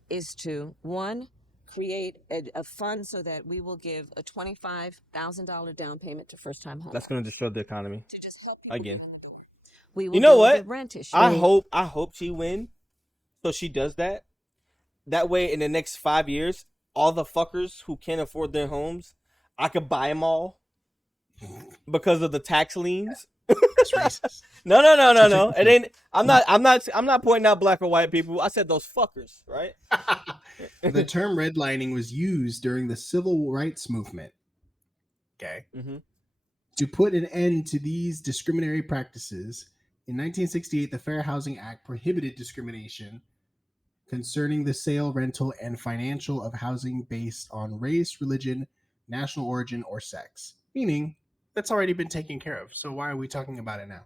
is to, one, create a fund so that we will give a $25,000 down payment to first-time homeowners. That's gonna destroy the economy To just help people again. get in the door. We will You know deal with what? the rent issue. I hope she win, so she does that. That way, in the next 5 years, all the fuckers who can't afford their homes, I could buy them all because of the tax liens. That's racist. No. It ain't. I'm not pointing out black or white people. I said those fuckers, right? The term redlining was used during the civil rights movement. Okay. Mm-hmm. To put an end to these discriminatory practices, in 1968, the Fair Housing Act prohibited discrimination concerning the sale, rental, and financial of housing based on race, religion, national origin, or sex. Meaning, that's already been taken care of. So why are we talking about it now?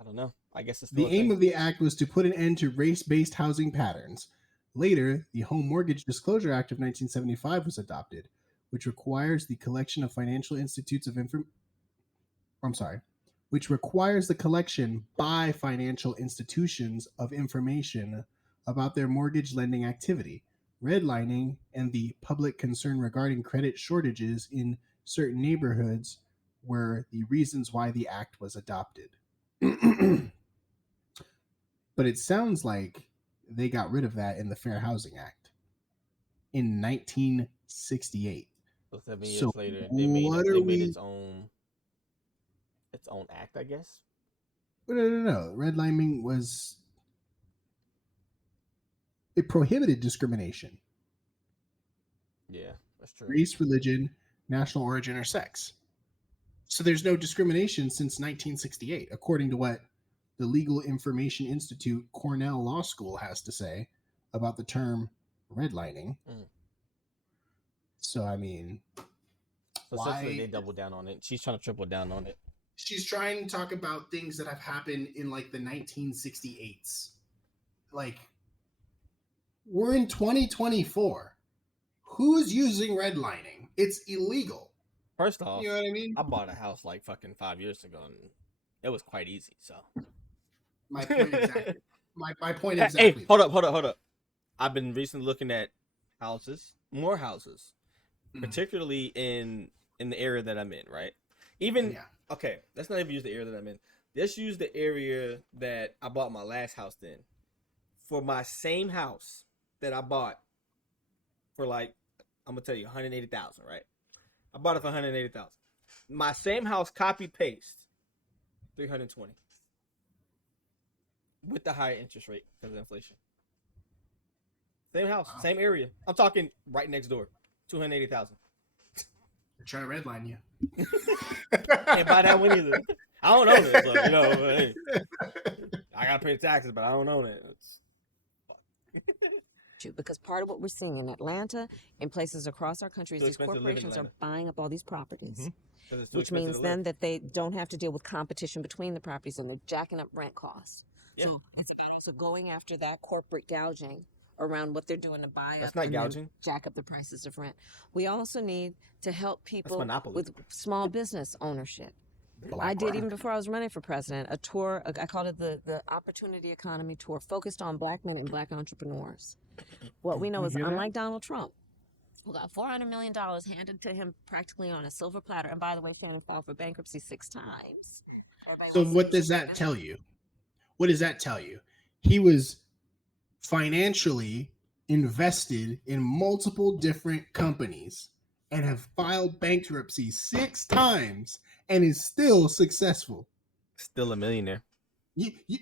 I don't know. I guess it's The aim of the act was to put an end to race-based housing patterns. Later, the Home Mortgage Disclosure Act of 1975 was adopted, which requires the collection of financial institutes of which requires the collection by financial institutions of information about their mortgage lending activity. Redlining and the public concern regarding credit shortages in certain neighborhoods were the reasons why the act was adopted. But it sounds like they got rid of that in the Fair Housing Act in 1968. So 7 years So later, what they are made we- its own act, I guess. No. Redlining was, it prohibited discrimination. Yeah, that's true. Race, religion, national origin, or sex. So there's no discrimination since 1968, according to what the Legal Information Institute Cornell Law School has to say about the term redlining. So, I mean, So essentially, they doubled down on it. She's trying to triple down on it. she's trying to talk about things that have happened in like the 1968s. Like, we're in 2024. Who's using redlining? It's illegal. First off, You know what I mean? I bought a house like fucking 5 years ago, and it was quite easy. So My point exactly. My point Hey, exactly. hold up. I've been recently looking at more houses, particularly in the area that I'm in, right? Okay, let's not even use the area that I'm in. Let's use the area that I bought my last house in. For my same house that I bought for like, I'm gonna tell you, 180,000, right? I bought it for 180,000. My same house, copy paste, 320. With the higher interest rate because of inflation. Same house, same area. I'm talking right next door. 280,000. They're trying to redline you. Can't buy that one either. I don't own it, so hey, I gotta pay the taxes, but I don't own it. helped you, because part of what we're seeing in Atlanta and places across our country is Too these expensive to live in corporations are Atlanta. buying up all these properties, 'Cause it's too which expensive means to then live. that they don't have to deal with competition between the properties, and they're jacking up rent costs. Yeah. So it's about also going after that corporate gouging around what they're doing to buy That's up not and then gouging. jack up the prices of rent. We also need to help people monopoly. with small business ownership. I did, even before I was running for president, a tour. I called it the Opportunity Economy Tour, focused on Black men and Black entrepreneurs. What we know is, unlike Donald Trump, who got $400 million handed to him practically on a silver platter. And by the way, Shannon filed for bankruptcy 6 times. So what does that tell you? What does that tell you? He was financially invested in multiple different companies and have filed bankruptcy 6 times and is still successful. Still a millionaire.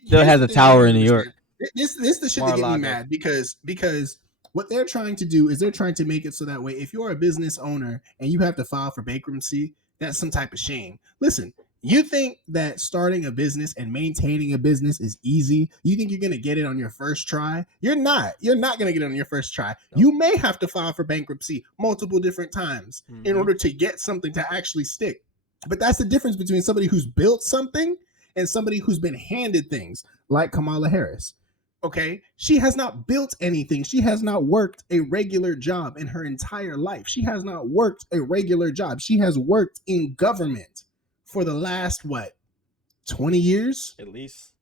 Still has a tower in New York. This the shit that get me Mar-a-Lago. mad, because what they're trying to do is they're trying to make it so that way if you're a business owner and you have to file for bankruptcy, that's some type of shame. Listen, you think that starting a business and maintaining a business is easy? You think you're going to get it on your first try? You're not. You're not going to get it on your first try. No. You may have to file for bankruptcy multiple different times in order to get something to actually stick. But that's the difference between somebody who's built something and somebody who's been handed things, like Kamala Harris. Okay, she has not built anything. She has not worked a regular job in her entire life. She has not worked a regular job. She has worked in government for the last, 20 years? At least.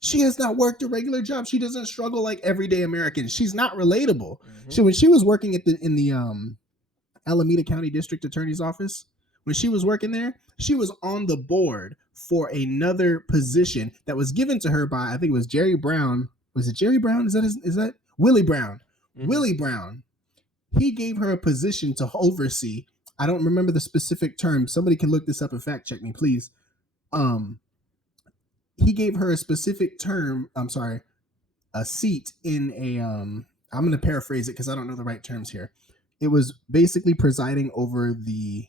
She has not worked a regular job. She doesn't struggle like everyday Americans. She's not relatable. So when she was working in the Alameda County District Attorney's Office, when she was working there, she was on the board for another position that was given to her by, I think it was Jerry Brown. Was it Jerry Brown? Is that Willie Brown? Willie Brown. He gave her a position to oversee. I don't remember the specific term. Somebody can look this up and fact check me, please. He gave her a specific term. I'm sorry, a seat in a. I'm going to paraphrase it because I don't know the right terms here. It was basically presiding over the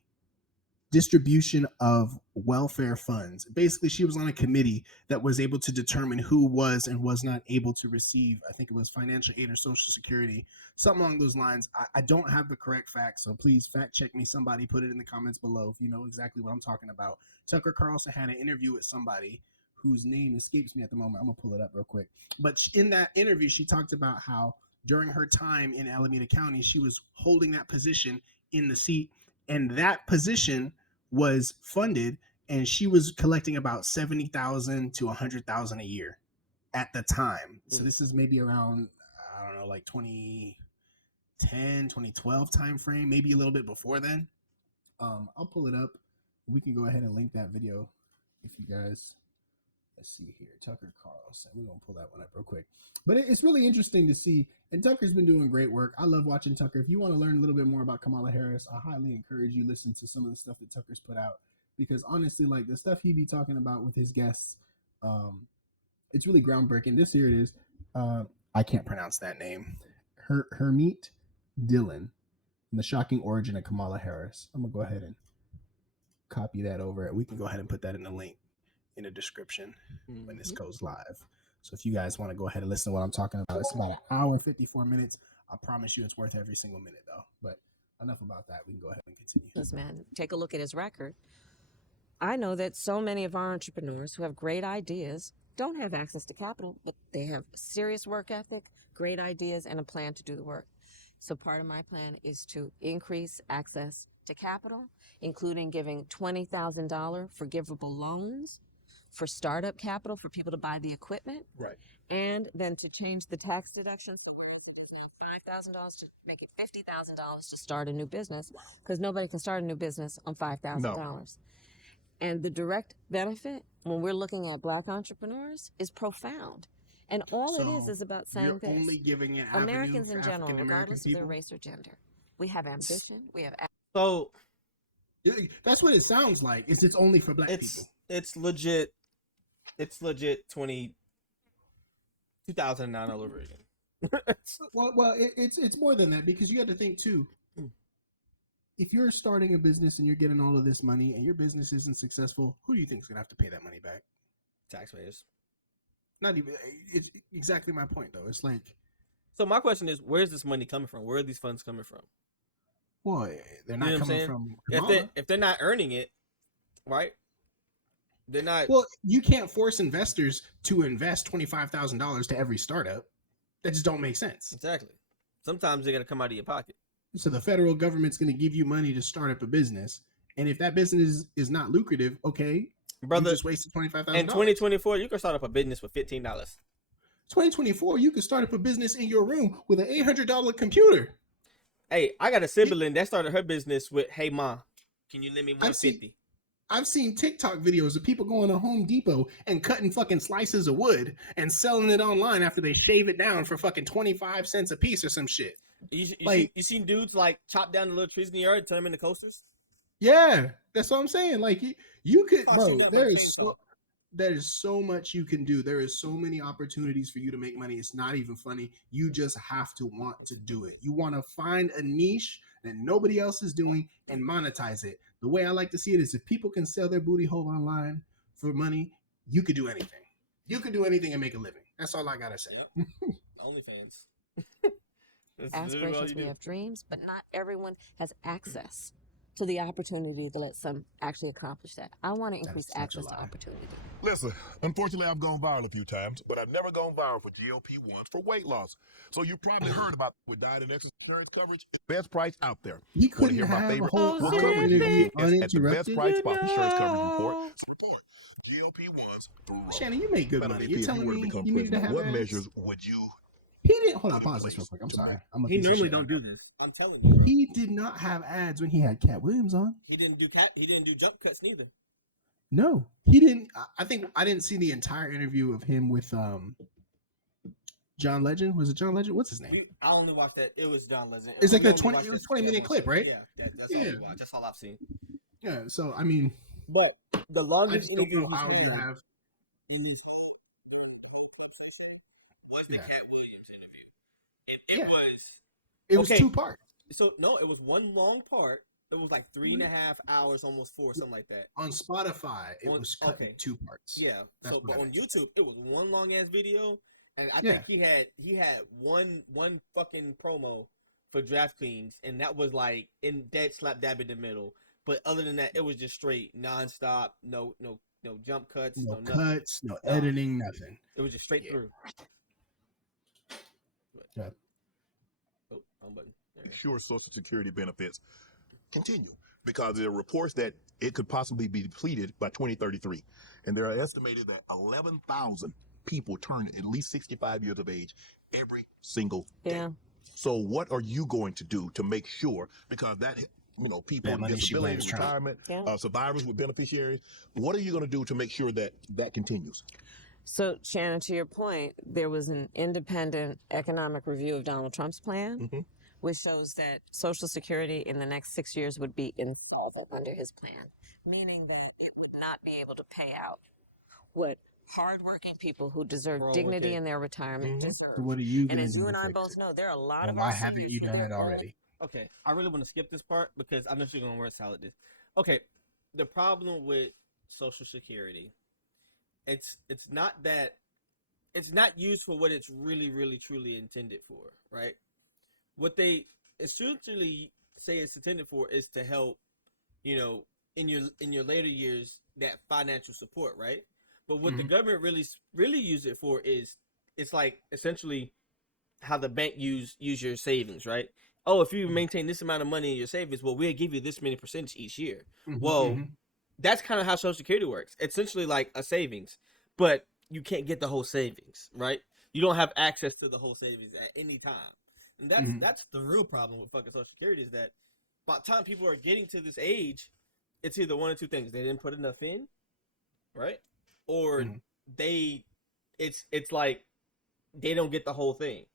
distribution of welfare funds. Basically, she was on a committee that was able to determine who was and was not able to receive, I think it was financial aid or Social Security, something along those lines. I don't have the correct facts, so please fact check me. Somebody put it in the comments below if you know exactly what I'm talking about. Tucker Carlson had an interview with somebody whose name escapes me at the moment. I'm going to pull it up real quick. But in that interview, she talked about how during her time in Alameda County, she was holding that position in the seat, and that position was funded, and she was collecting about $70,000 to $100,000 a year at the time. So this is maybe around, I don't know, like 2010, 2012 time frame, maybe a little bit before then. I'll pull it up. We can go ahead and link that video if you guys. Let's see here, Tucker Carlson. We're gonna pull that one up real quick. But it's really interesting to see, and Tucker's been doing great work. I love watching Tucker. If you want to learn a little bit more about Kamala Harris, I highly encourage you listen to some of the stuff that Tucker's put out, because honestly, like the stuff he be talking about with his guests, it's really groundbreaking. This here it is. I can't pronounce that name. Hermeet Dillon, and the shocking origin of Kamala Harris. I'm gonna go ahead and copy that over. We can go ahead and put that in the link in the description when this goes live. So if you guys want to go ahead and listen to what I'm talking about, it's about 1 hour and 54 minutes. I promise you it's worth every single minute though. But enough about that. We can go ahead and continue. This man, take a look at his record. I know that so many of our entrepreneurs who have great ideas don't have access to capital, but they have serious work ethic, great ideas, and a plan to do the work. So part of my plan is to increase access to capital, including giving $20,000 forgivable loans for startup capital for people to buy the equipment. Right. And then to change the tax deduction so $5,000 to make it $50,000 to start a new business, because nobody can start a new business on $5,000. No. And the direct benefit when we're looking at Black entrepreneurs is profound. And all So it is about saying you're this. only giving an avenue Americans for in general, African-American regardless of their people? race or gender, we have ambition, we have So That's what it sounds like. It's only for Black people. it's legit. It's legit 2009 all over again. Well, it's more than that, because you got to think too. If you're starting a business and you're getting all of this money and your business isn't successful, who do you think is gonna have to pay that money back? Taxpayers. Not even. It's exactly my point though. It's like So my question is, where's this money coming from? Where are these funds coming from? Well, they're not You know what I'm coming saying? from If Kamala. they're not earning it, right? They're not. Well, you can't force investors to invest $25,000 to every startup. That just don't make sense. Exactly. Sometimes they got to come out of your pocket. So the federal government's going to give you money to start up a business, and if that business is not lucrative, okay, Brother, you just wasted $25,000. in 2024, you can start up a business with $15. 2024, you can start up a business in your room with an $800 computer. Hey, I got a sibling that started her business with, "Hey, ma, can you lend me $150?" I've seen TikTok videos of people going to Home Depot and cutting fucking slices of wood and selling it online after they shave it down for fucking 25 cents a piece or some shit. You seen dudes like chop down the little trees in the yard and turn them into coasters? Yeah, that's what I'm saying. Like you could, I've bro. seen that There is so much you can do. There is so many opportunities for you to make money. It's not even funny. You just have to want to do it. You want to find a niche that nobody else is doing and monetize it. The way I like to see it is if people can sell their booty hole online for money, you could do anything. You could do anything and make a living. That's all I gotta say. OnlyFans. Aspirations, we have dreams, but not everyone has access to the opportunity to let some actually accomplish that. I want to increase access to opportunity. Listen, unfortunately, I've gone viral a few times, but I've never gone viral for GLP-1s for weight loss. So you probably heard about with diet and exercise coverage. It's the best price out there. We Want to couldn't hear my have a favorite? whole What hour coverage you interview get is at the best uninterrupted. price spot insurance coverage report. Support GLP-1s through Roe. Shannon, you make good Madam money. VP, You're if telling were to me become you needed to president, have what ads? measures would you? He didn't. Hold on, put in pause this real place quick. I'm to sorry. make- I'm a He piece of normally shit. don't do this. I'm telling you. He did not have ads when he had Cat Williams on. He didn't do jump cuts neither. No, he didn't. I think I didn't see the entire interview of him with John Legend. Was it John Legend? What's his name? I only watched that. It was John Legend. It's like We a only 20. watched It was that 20-minute clip, right? Yeah, that's all we watched. That's all I've seen. Yeah. So I mean, But the I longest just don't know interview how you have. was the Yeah. Cat Williams interview. It Yeah. was It was Okay. 2 parts so no, it was one long part. It was like 3.5 hours, almost 4, something like that. on Spotify. It was cut Okay. in 2 parts. Yeah. That's So what I on meant. YouTube, it was one long ass video, and I Yeah. think he had one fucking promo for DraftKings, and that was like in dead slap dab in the middle. But other than that, it was just straight nonstop, no jump cuts, No nothing. cuts, no editing, nothing. It was just straight Yeah. through. Yeah. Oh, wrong button. There. Make sure Social Security benefits continue because there are reports that it could possibly be depleted by 2033. And there are estimated that 11,000 people turn at least 65 years of age every single day. Yeah. So what are you going to do to make sure, because that, people That on money she disability, blames Trump. retirement, Yeah. survivors with beneficiaries, what are you going to do to make sure that that continues? So, Shannon, to your point, there was an independent economic review of Donald Trump's plan, Mhm. which shows that Social Security in the next 6 years would be insolvent under his plan, meaning that it would not be able to pay out what hardworking people who deserve dignity 401k. in their retirement Mhm. deserve. So what are you And going to as do you to and I fix both it? know, there are a lot And of why our haven't you seniors done who it don't already? Okay, I really want to skip this part because I know she's gonna word salad this. Okay, the problem with Social Security, it's not that it's not used for what it's really truly intended for, right? What they essentially say it's intended for is to help, in your later years, that financial support, right? But what the government really use it for is it's like essentially how the bank use your savings, right? Oh, if you maintain this amount of money in your savings, well, we'll give you this many percentage each year. Well, that's kind of how Social Security works. Essentially like a savings, but you can't get the whole savings, right? You don't have access to the whole savings at any time. And that's the real problem with fucking Social Security is that by the time people are getting to this age, it's either one or two things. They didn't put enough in, right? Or it's like they don't get the whole thing.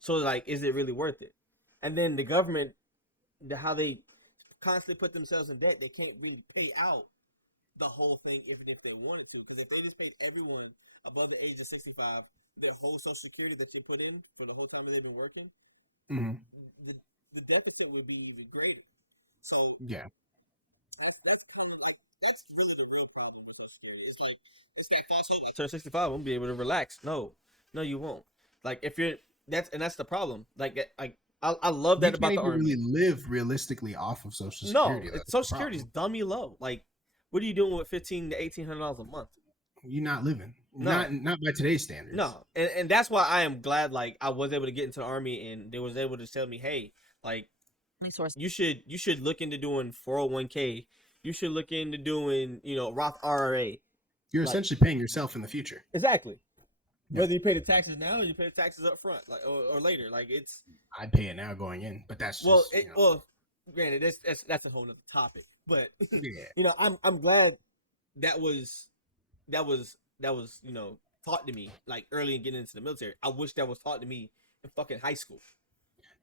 So like, is it really worth it? And then the government, how they constantly put themselves in debt, they can't really pay out the whole thing even if they wanted to. Because if they just paid everyone above the age of 65 their whole Social Security that they put in for the whole time that they've been working, the deficit would be even greater. So yeah, that's kind of like that's really the real problem with Social Security. It's like false hope. Turn 65, I won't be able to relax. No, you won't. Like if you're that's the problem. I love You that about can't the even army. really live realistically off of Social No, Security. That's Social the Security is problem. dummy low. Like, what are you doing with $1,500 to $1,800 a month? You're not living. No. Not by today's standards. No, and that's why I am glad like I was able to get into the army and they was able to tell me, hey, like Resource. you should look into doing 401k. You should look into doing Roth IRA. You're Like- essentially paying yourself in the future. Exactly. Yeah. Whether you pay the taxes now or you pay the taxes up front, like or later, like it's I'd pay it now going in, but that's just granted that's a whole other topic. But yeah. I'm glad that was taught to me like early in getting into the military. I wish that was taught to me in fucking high school.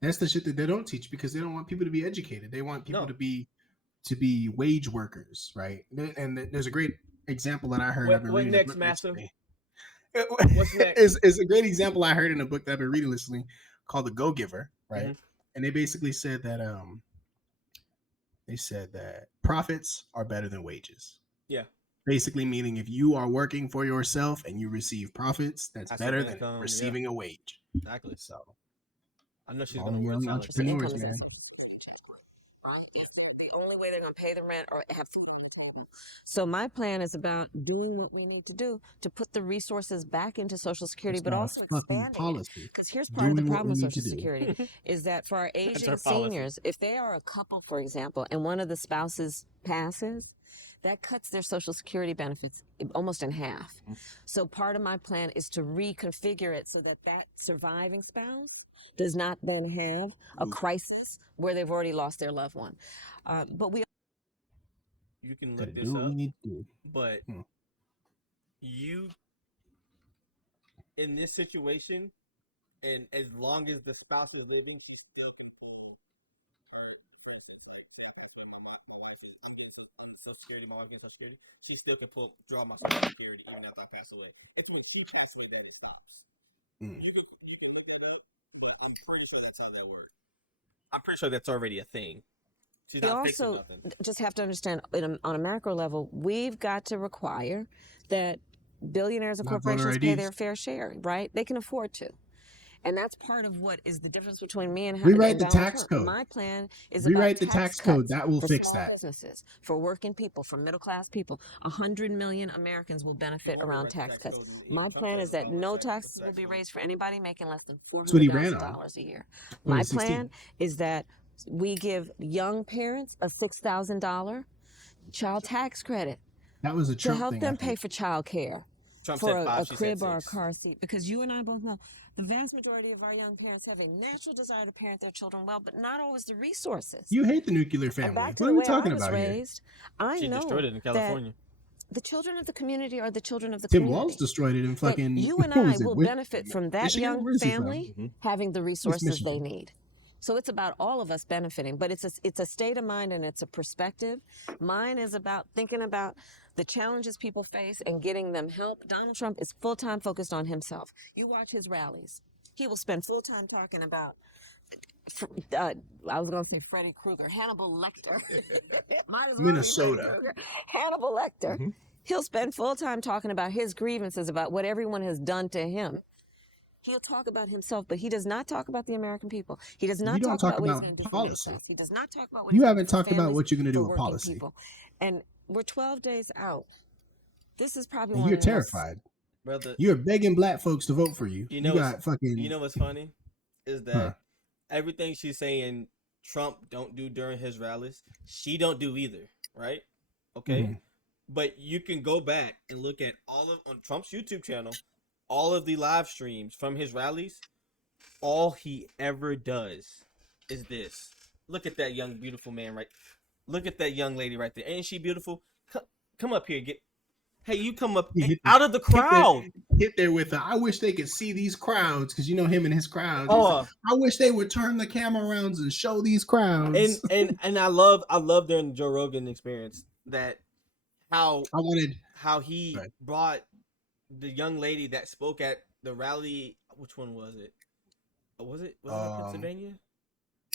That's the shit that they don't teach because they don't want people to be educated. They want people No. to be wage workers, right? And there's a great example that I heard. I've been What reading next, a book Master? recently. What's next? Is a great example I heard in a book that I've been reading recently called The Go Giver, right? Mhm. And they basically said that profits are better than wages. Yeah. Basically meaning if you are working for yourself and you receive profits, that's Passive better than income, yeah. receiving a wage. Exactly. So I know she's all gonna the word young salad. entrepreneurs, man. That's the only way they're going to pay the rent or have food on the table. So my plan is about doing what we need to do to put the resources back into Social Security, It's but not a also fucking expanding it. policy. Because here's part of the Doing what problem with we need to Social do. Security is that for our aging our policy. seniors, if they are a couple, for example, and one of the spouses passes, that cuts their Social Security benefits almost in half. So part of my plan is to reconfigure it so that that surviving spouse does not then have a crisis where they've already lost their loved one. But we You can Gotta look this do what up, we need to do. but Hmm. you in this situation, and as long as the spouse is living, she still can pull her. Like, say my wife is Social Security. My wife gets Social Security. She still can draw my Social Security even after I pass away. It's when she passes away that it stops. Mm. You can look that up, but I'm pretty sure that's how that works. I'm pretty sure that's already a thing. She's We not fixing also nothing. just have to understand on a macro level, we've got to require that billionaires and Not voter corporations pay IDs. their fair share, right? They can afford to. And that's part of what is the difference between me and Rewrite and the Donald tax Trump. code. My plan is Rewrite about the tax code. cuts That will for fix small that. businesses, for working people, for middle class people. 100 million Americans will benefit won't around rewrite the tax tax cuts. code, and even My Trump plan said is that about no tax- taxes tax will be code. raised for anybody making less than That's what he ran $400,000 on. a year. My 2016. plan is that we give young parents a $6,000 child tax credit That was a to Trump help thing. I them pay think. for child care, Trump for said 5, a she crib said or a 6. car seat. Because you and I both know the vast majority of our young parents have a natural desire to parent their children well, but not always the resources. You hate the nuclear And family. back to What the are we way talking I was about here? raised, I She know destroyed it in that California. the children of the community are the children of the Tim community. Walz destroyed it in That fucking. you and what I was it? will benefit from that Michigan? young Where is he from? family having the resources they Michigan. need. So it's about all of us benefiting, but it's a state of mind and it's a perspective. Mine is about thinking about the challenges people face and getting them help. Donald Trump is full-time focused on himself. You watch his rallies. He will spend full time talking about, I was going to say Freddy Krueger, Hannibal Lecter. Might as well be Minnesota. Freddy Krueger. Hannibal Lecter. He'll spend full time talking about his grievances, about what everyone has done to him. He'll talk about himself, but he does not talk about the American people. He does not You don't talk talk about what he's about going to do for middle policy. class. He does not talk about what You he's haven't gonna do for talked about families, what you're going to do for with working policy. people. And we're 12 days out. This is probably And one you're of the most terrified. Brother, You're begging black folks to vote for you. You know you what's- got fucking. you know what's funny? Is that Huh. everything she's saying Trump don't do during his rallies, she don't do either, right? Okay? Mhm. But you can go back and look at on Trump's YouTube channel, all of the live streams from his rallies. All he ever does is this. Look at that young, beautiful man, right? Look at that young lady right there. Ain't she beautiful? Come up here. Hey, you come up He hit out of the crowd. Hit there with I wish they could see these crowds because you know him and his crowds. He's Oh, like, I wish they would turn the camera around and show these crowds. and I love during the Joe Rogan experience that how he Right. brought the young lady that spoke at the rally. Which one was it? Was it in Pennsylvania?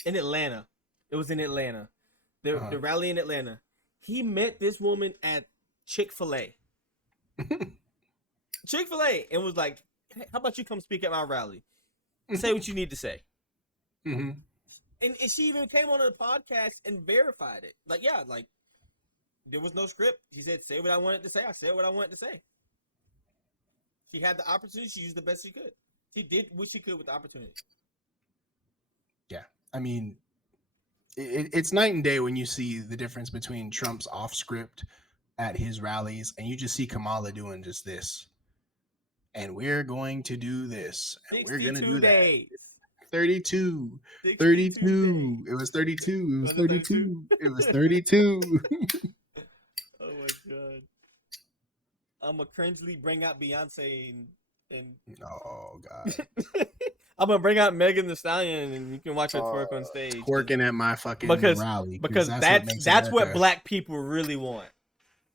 In Atlanta. It was in Atlanta. The rally in Atlanta. He met this woman at Chick-fil-A. Chick-fil-A, and was like, hey, how about you come speak at my rally? Say what you need to say. Mm-hmm. And she even came on a podcast and verified it. Like, yeah, like, there was no script. She said, say what I wanted to say. I said what I wanted to say. She had the opportunity. She used the best she could. She did what she could with the opportunity. Yeah. I mean, it's night and day when you see the difference between Trump's off script at his rallies and you just see Kamala doing just this. And we're going to do this. And we're going to do days. that. 32. 32 32. days. It was 32. It was Was it 32. It was 32. Oh my god. I'm gonna cringely bring out Beyonce and Oh god. I'm gonna bring out Megan Thee Stallion and you can watch her twerk on stage. Twerking at my fucking rally. Because that's what black people really want.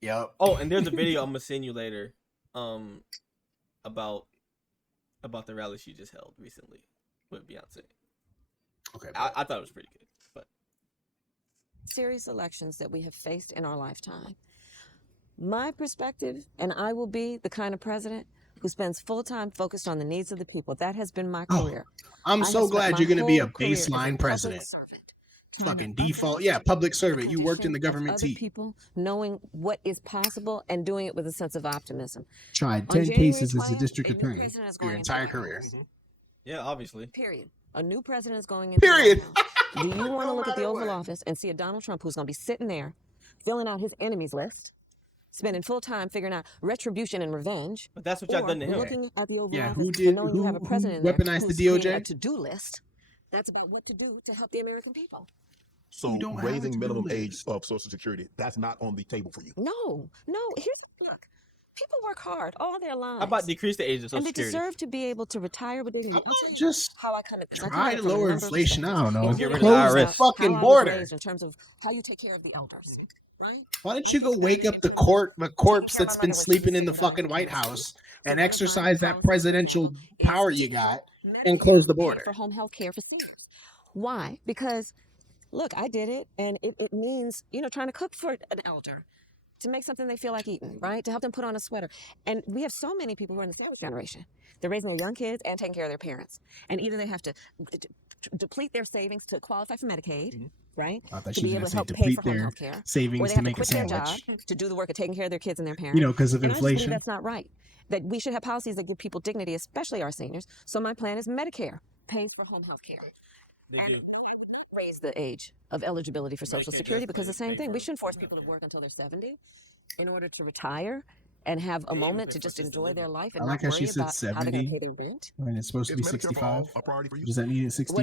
Yep. Oh, and there's a video I'm gonna send you later, about the rally she just held recently with Beyonce. Okay. I thought it was pretty good, but Serious elections that we have faced in our lifetime. My perspective, and I will be the kind of president who spends full time focused on the needs of the people. That has been my career. I'm I so have spent glad my you're going to be a whole career as a baseline public president. servant. Fucking default. Yeah, public servant. You worked in the government Other team. people knowing what is possible and doing it with a sense of optimism. Tried On 10 January cases as a 20th, district a new attorney president is going your into entire the White career. House. yeah, obviously. Period. A new president is going into Period. the White House. Do you want to No look at the matter Oval what. Office and see a Donald Trump who's going to be sitting there filling out his enemies list, spending full time figuring out retribution and revenge? But that's what y'all done to him. Looking at the Oval Yeah, Office who did- and knowing you have a who president there weaponized the who's creating DOJ? a to-do list. That's about what to do to help the American people. So You don't have raising to do minimum this. age of Social Security, that's not on the table for you. No. Look. People work hard all their lives. How about decrease the age of Social and they Security? deserve to be able to retire with dignity. How I'll tell about you just how I come at this. I come try at it to from a lower number of inflation? I perspectives. don't know. It really Get rid of Close the the IRS. fucking how I was border. raised in terms of how you take care of the elders. Right? Why don't you go wake up the corpse that's been sleeping in the fucking White House and exercise that presidential power you got and close the border? For home health care for seniors. Why? Because, look, I did it, and it means, trying to cook for an elder, to make something they feel like eating, right? To help them put on a sweater. And we have so many people who are in the sandwich generation. They're raising their young kids and taking care of their parents. And either they have to deplete their savings to qualify for Medicaid, right? I thought To she be was able going to to say help pay deplete for home their health care. Or savings they to have to make a quit their sandwich. job to do the work of taking care of their kids and their parents. Because of And I just believe inflation. that's not right. That we should have policies that give people dignity, especially our seniors. So my plan is Medicare pays for home health care. They And do. we would not raise the age of eligibility for Social Medicare Security does because the same pay thing. We for shouldn't force home people to healthcare. work until they're 70 in order to retire and have a They even moment pay to for just assisted enjoy living. their life I and like not how she worry said about how they're going 70 to pay their rent. when it's supposed to be Is Medicare for all 65. a priority for you? Does that mean it's 68?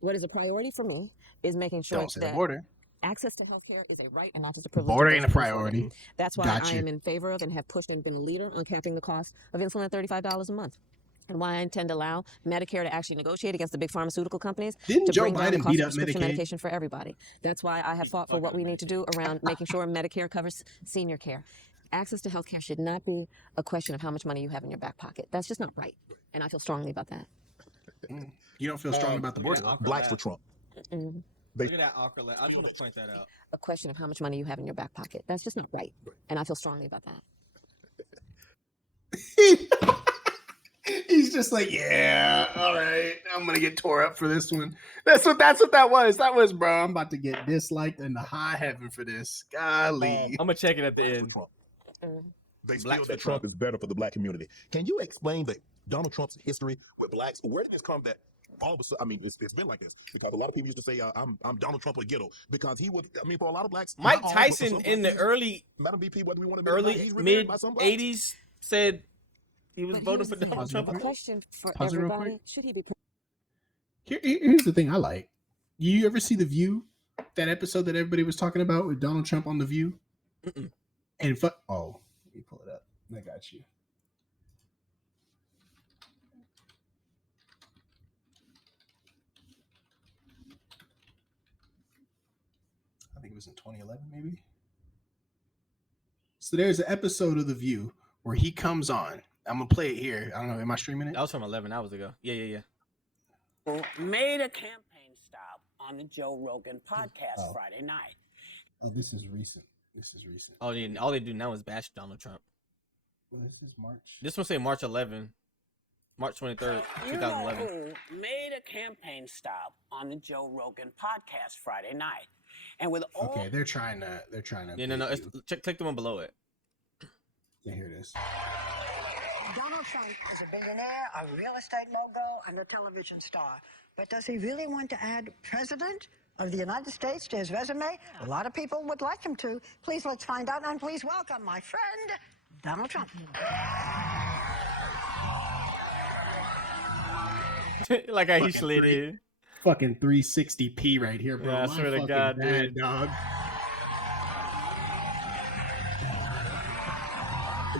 What is a priority for me is making sure Don't say the that border. access to health care is a right and not just a The privilege. border of ain't a those who can afford it. priority. That's why Got I you. am in favor of and have pushed and been a leader on capping the cost of insulin at $35 a month. And why I intend to allow Medicare to actually negotiate against the big pharmaceutical companies Didn't to Joe bring down the Biden cost beat of up prescription Medicaid? medication for everybody. That's why I have fought for what we need to do around making sure Medicare covers senior care. Access to health care should not be a question of how much money you have in your back pocket. That's just not right. And I feel strongly about that. You don't feel strong about the border, though. Blacks for Trump. Mm. Look at that awkward laugh. I just want to point that out. A question of how much money you have in your back pocket. That's just not right. And I feel strongly about that. He's just like, yeah, all right, I'm gonna get tore up for this one. That's what that was. That was, bro. I'm about to get disliked in the high heaven for this. Golly. I'm gonna check it at the end. Trump. Mm. They Blacks feel for that Trump is better for the black community. Can you explain Donald Trump's history with blacks? Where did this come that all of a sudden, I mean, it's been like this because a lot of people used to say, I'm Donald Trump or ghetto because he would, I mean, for a lot of blacks, Mike not all, but for Tyson some in the blacks, early Madam BP, whether we want to admit it or not, early he's revered mid by some blacks. '80s said he was But voting here's for the thing. Donald Pause Trump. real A quick. question for Pause it real everybody. quick. Should he be Here's the thing I like. You ever see The View? That episode that everybody was talking about with Donald Trump on The View? Mm-mm. And oh, let me pull it up. I got you. I think it was in 2011, maybe. So there's an episode of The View where he comes on. I'm gonna play it here. I don't know. Am I streaming it? That was from 11 hours ago. Yeah. Made a campaign stop on the Joe Rogan podcast Oh. Friday night. Oh, this is recent. All they do now is bash Donald Trump. What is this, March? This one say March 11. March 23rd, You 2011. know who made a campaign stop on the Joe Rogan podcast Friday night, and with all Okay, they're trying to. Yeah, no. bait It's, you. click the one below it. Yeah, here it is. Donald Trump is a billionaire, a real estate mogul, and a television star. But does he really want to add president of the United States to his resume? A lot of people would like him to. Please let's find out, and please welcome my friend, Donald Trump. Like how he Fucking slid three. in. Fucking 360p right here, bro. Yeah, I My swear to fucking God, bad, dude. dog.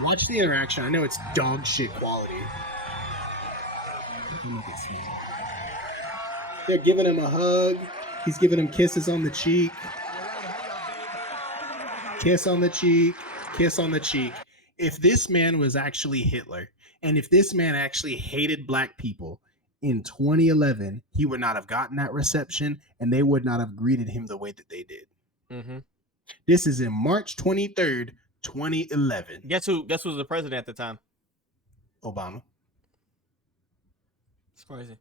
Watch the interaction. I know it's dog shit quality. Let me make it small. They're giving him a hug. He's giving him kisses on the cheek. Kiss on the cheek. Kiss on the cheek. If this man was actually Hitler, and if this man actually hated black people, in 2011, he would not have gotten that reception, and they would not have greeted him the way that they did. Mm-hmm. This is in March 23rd, 2011. Guess who was the president at the time? Obama. It's crazy.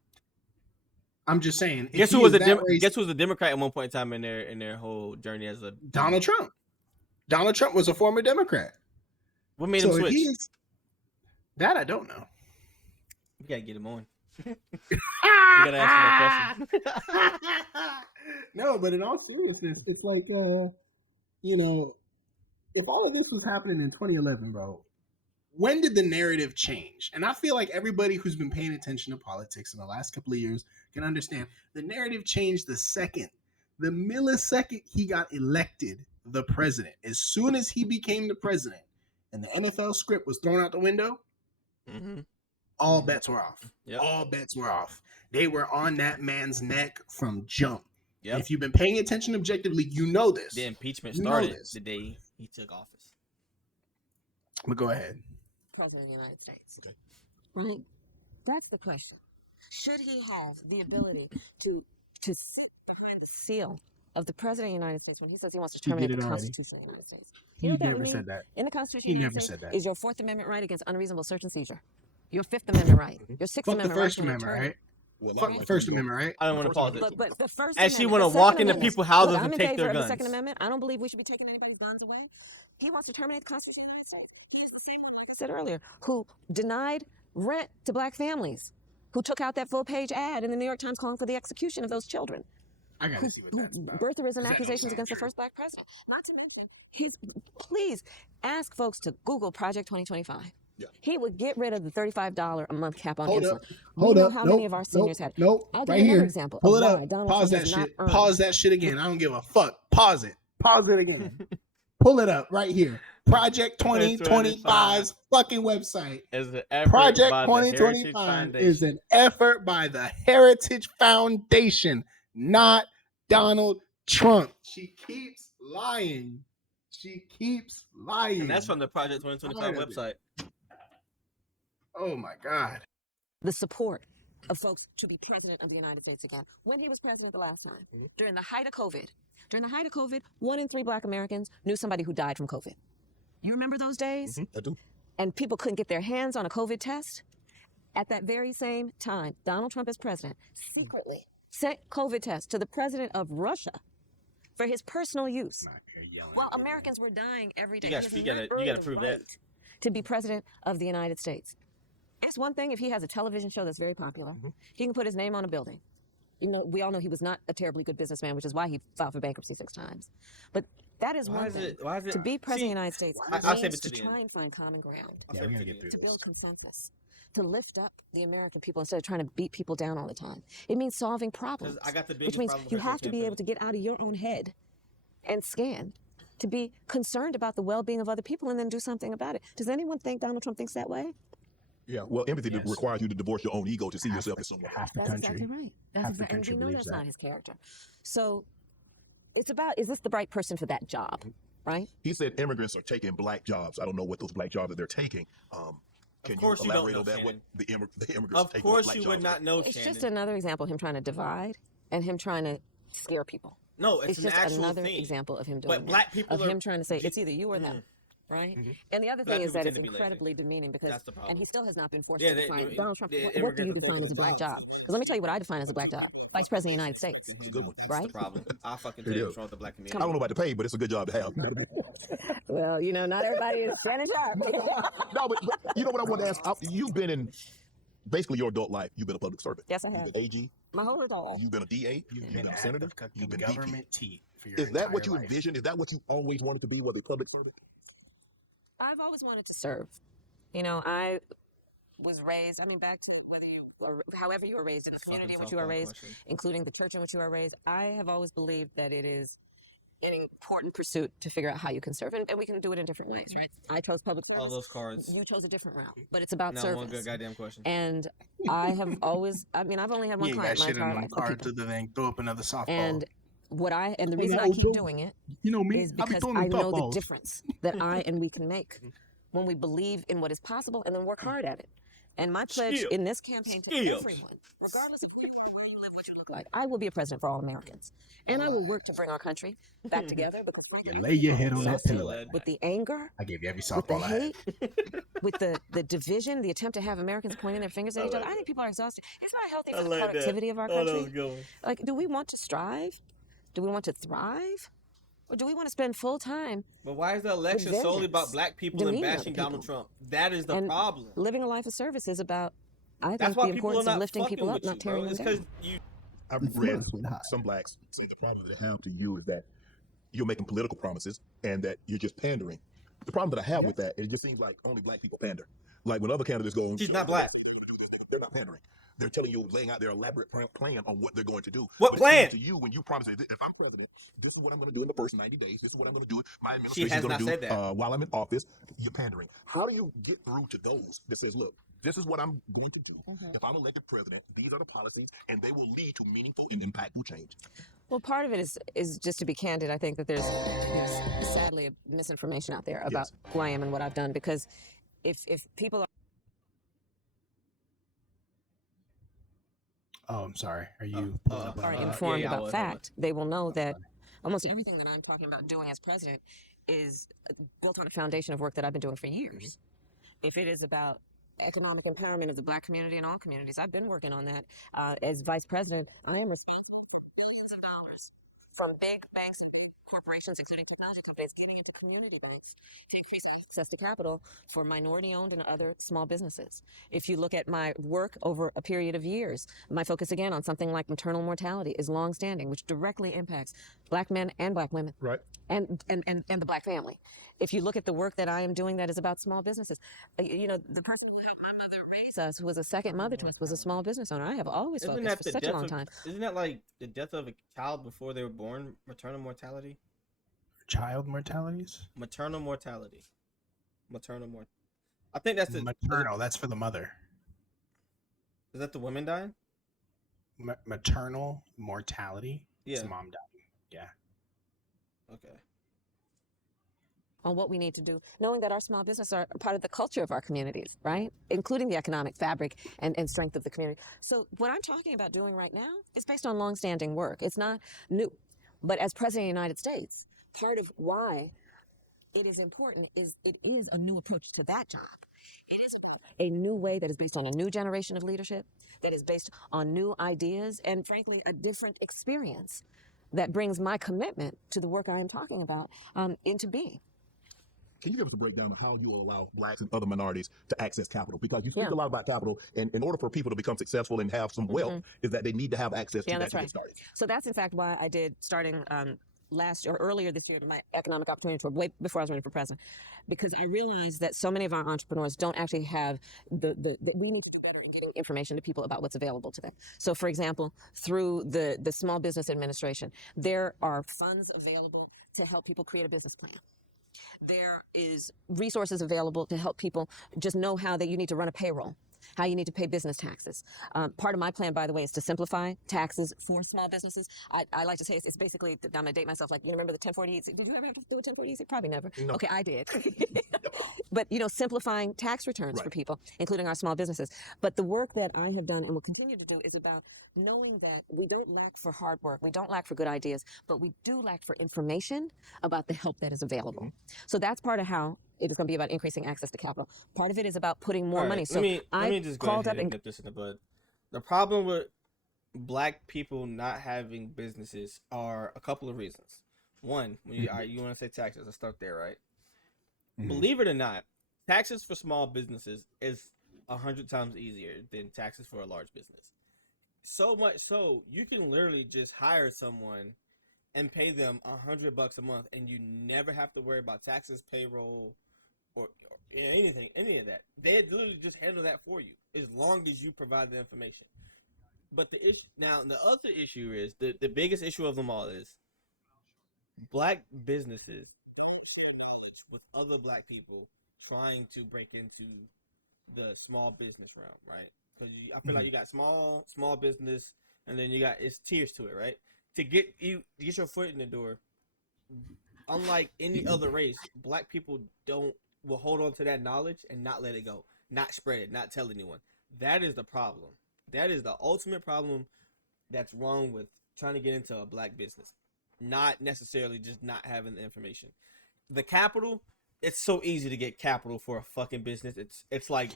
I'm just saying. Guess who was a Democrat at one point in time in their whole journey as a Donald Trump. Donald Trump was a former Democrat. What made him switch? That I don't know. We gotta get him on. You gotta answer that question. No, but in all seriousness, it's like, if all of this was happening in 2011, bro, when did the narrative change? And I feel like everybody who's been paying attention to politics in the last couple of years can understand the narrative changed the millisecond he got elected the president. As soon as he became the president and the NFL script was thrown out the window, all bets were off. Yep. All bets were off. They were on that man's neck from jump. Yep. If you've been paying attention objectively, you know this. The impeachment You know started this. the day he took office. But go ahead. President of the United States. Okay. Right? That's the question. Should he have the ability to sit behind the seal of the President of the United States when he says he wants to He terminate did the it already. Constitution of the United States? He You know what that never would mean? said that. In the Constitution He of the never United said States that. is your Fourth Amendment right against unreasonable search and seizure. Your Fifth Amendment right. Your Sixth Fuck the Amendment First right. to an Amendment, attorney. right? Fuck the First Amendment, right? I don't want to pause it. But the First As she Amendment, want to the walk Second into Amendment, people's houses look, and I'm take in their favor of guns. the Second Amendment. I don't believe we should be taking anybody's guns away. He wants to terminate the Constitution. He's the same one, like I said earlier, who denied rent to black families, who took out that full-page ad in the New York Times calling for the execution of those children. I gotta see what that's about. Birtherism That don't accusations sound against the true. first black president. Not to mention, please ask folks to Google Project 2025. Yeah. He would get rid of the $35 a month cap on Hold insulin. up. We Hold know up. how Nope. many of our seniors nope. had. Nope. I'll give Right you another here. example Pull of it why up. Donald Pause Trump that has not shit. earned- Pause that shit again. I don't give a fuck. Pause it. Pause it again. Pull it up right here. Project 2025's fucking website. As an effort Project by the Heritage 2025 is Foundation. an effort by the Heritage Foundation, not Donald Trump. She keeps lying. She keeps lying. And that's from the Project 2025 Tired of it. website. Oh my God. the support of folks to be president of the United States again. When he was president the last time, during the height of COVID, 1 in 3 black Americans knew somebody who died from COVID. You remember those days? I do. And people couldn't get their hands on a COVID test? At that very same time, Donald Trump as president secretly sent COVID tests to the president of Russia for his personal use. While Americans were dying every day. You gotta prove that. To be president of the United States. It's one thing if he has a television show that's very popular. He can put his name on a building. You know, we all know he was not a terribly good businessman, which is why he filed for bankruptcy 6 times. But that is one thing. Why is it? To be president of the United States I'll save means it to to the try end. and find common ground, Yeah, we gotta get through to this. build consensus, to lift up the American people instead of trying to beat people down all the time. It means solving problems, I got the which biggest means problem with you her have to be campaign. able to get out of your own head and scan, to be concerned about the well-being of other people and then do something about it. Does anyone think Donald Trump thinks that way? Yeah, well, empathy Yes. requires you to divorce your own ego to see yourself as someone. Half the That's country. exactly right. That's half the exactly, country and we know believes that's that. not his character. So it's about, is this the right person for that job, right? He said immigrants are taking black jobs. I don't know what those black jobs that they're taking. Can course you you don't elaborate know, on that? What Shannon. the immigrants Of taking course black you jobs would not know, It's Shannon. just another example of him trying to divide and him trying to scare people. No, it's It's an just actual another thing. example of him doing But that. black people of are- him trying to say it's either you or them. right? And the other Black thing is people that tend it's to be lazy. incredibly demeaning because, That's the problem. and he still has not been forced Yeah, to they- define. they- Donald Trump, they- what do you immigrants are define as a black focused on job? Because let me tell you what I define as a black job: Vice President of the United States. It's a good one. That's Right? the problem. I fucking tell you what's wrong with the black community. I don't know about the pay, but it's a good job to have. Well, you know, not everybody is Shannon Sharpe. No, but you know what I want to ask? You've been in basically your adult life. You've been a public servant. Yes, I You've have. been AG. My whole adult. You've been a DA. You've been a senator. You've been VP. government teat for your Is that what entire you life. envisioned? Is that what you always wanted to be? Was a public servant? I've always wanted to serve. You know, I was raised, I mean, back to whether you were, however you were raised, in the community in which you were raised, including the church in which you were raised, I have always believed that it is an important pursuit to figure out how you can serve. And we can do it in different ways, right? I chose public service. All those cards. You chose a different route, but it's about Not service. one good goddamn question. And I have always, I mean, I've only had one You ain't client got my shit in entire them life. cards other than throw up another softball. And the Hey, reason now, I keep Bill, doing it you know me, is I be because throwing I them know the softballs. difference that I and we can make when we believe in what is possible and then work hard at it. And my pledge in this campaign to everyone, regardless of who you are, where you live, what you look like, I will be a president for all Americans. And I will work to bring our country back together because You lay your head on that pillow. with the anger, I gave you every with the softball I had. hate, with the division, the attempt to have Americans pointing their fingers at each other, I think people are exhausted. It's not healthy for the productivity of our country. Like, do we want to strive? Do we want to thrive? Or do we want to spend full time But why is the election solely about vengeance, black people and demeaning bashing other Donald people? Trump? That is the And problem. living a life of service is about, I That's think, why the people are importance of not lifting fucking people up, with you, not bro. tearing them It's down. because you. I've It's read not sweet hot. some blacks say the problem that they have to you is that you're making political promises and that you're just pandering. The problem that I have with that, it just seems like only black people pander. Like when other candidates go, She's not black. They're not pandering. They're telling you, laying out their elaborate plan on what they're going to do. What But it plan? seems to you when you promise, if I'm president, this is what I'm going to do in the first 90 days. This is what I'm going to do. My She administration has is going not to said do that. while I'm in office. You're pandering. How do you get through to those that says, look, this is what I'm going to do. If I'm elected president, these are the policies, and they will lead to meaningful and impactful change. Well, part of it is just to be candid. I think that there's sadly a misinformation out there about who I am and what I've done. Because if people Oh, I'm sorry. Are you are informed yeah, I about was. fact, they will know that almost everything that I'm talking about doing as president is built on a foundation of work that I've been doing for years. If it is about economic empowerment of the black community and all communities, I've been working on that. As vice president, I am responsible for billions of dollars from big banks and big corporations, including technology companies, getting into community banks to increase access to capital for minority-owned and other small businesses. If you look at my work over a period of years, my focus again on something like maternal mortality is longstanding, which directly impacts black men and black women. Right. And the black family. If you look at the work that I am doing that is about small businesses, you know, the person who helped my mother raise us, who was a second mother to us, was a small business owner. I have always Isn't focused that for the such a death long of? time. Isn't that like the death of a child before they were born? Maternal mortality. child mortalities? Maternal mortality. Maternal mort. I think that's the Maternal, that's for the mother. Is that the women dying? Maternal mortality? It's Yeah. the mom dying. Yeah. Okay. On what we need to do, knowing that our small businesses are part of the culture of our communities, right? Including the economic fabric and strength of the community. So what I'm talking about doing right now is based on longstanding work. It's not new. But as President of the United States, part of why it is important is it is a new approach to that job. It is a new way that is based on a new generation of leadership, that is based on new ideas, and frankly, a different experience that brings my commitment to the work I am talking about into being. Can you give us a breakdown of how you will allow blacks and other minorities to access capital? Because you speak Yeah. a lot about capital, and in order for people to become successful and have some wealth, is that they need to have access to Yeah, that that's to right. get started. So that's in fact why I did, starting earlier this year, my economic opportunity tour, way before I was running for president, because I realized that so many of our entrepreneurs don't actually have that we need to do better in getting information to people about what's available to them. So for example, through the Small Business Administration, there are funds available to help people create a business plan. There is resources available to help people just know how that you need to run a payroll, how you need to pay business taxes. Part of my plan, by the way, is to simplify taxes for small businesses. I like to say it's basically, I'm going to date myself, like, you remember the 1040? Did you ever have to do a 1040? Probably never. No. Okay, I did. But, simplifying tax returns for Right. people, including our small businesses. But the work that I have done and will continue to do is about knowing that we don't lack for hard work, we don't lack for good ideas, but we do lack for information about the help that is available. So that's part of how it is going to be about increasing access to capital. Part of it is about putting more money. So let me just go ahead and nip this in the bud. The problem with Black people not having businesses are a couple of reasons. One, when you want to say taxes, let's start there, right? Believe it or not, taxes for small businesses is 100 times easier than taxes for a large business. So much so, you can literally just hire someone and pay them $100 a month, and you never have to worry about taxes, payroll, or anything, any of that. They literally just handle that for you as long as you provide the information. But the issue now, the other issue is the biggest issue of them all is Black businesses share knowledge with other Black people trying to break into the small business realm, right? Because I feel like you got small business, and then it's tiers to it, right? To get your foot in the door. Unlike any other race, Black people will hold on to that knowledge and not let it go, not spread it, not tell anyone. That is the problem. That is the ultimate problem that's wrong with trying to get into a Black business. Not necessarily just not having the information. The capital, it's so easy to get capital for a fucking business. It's like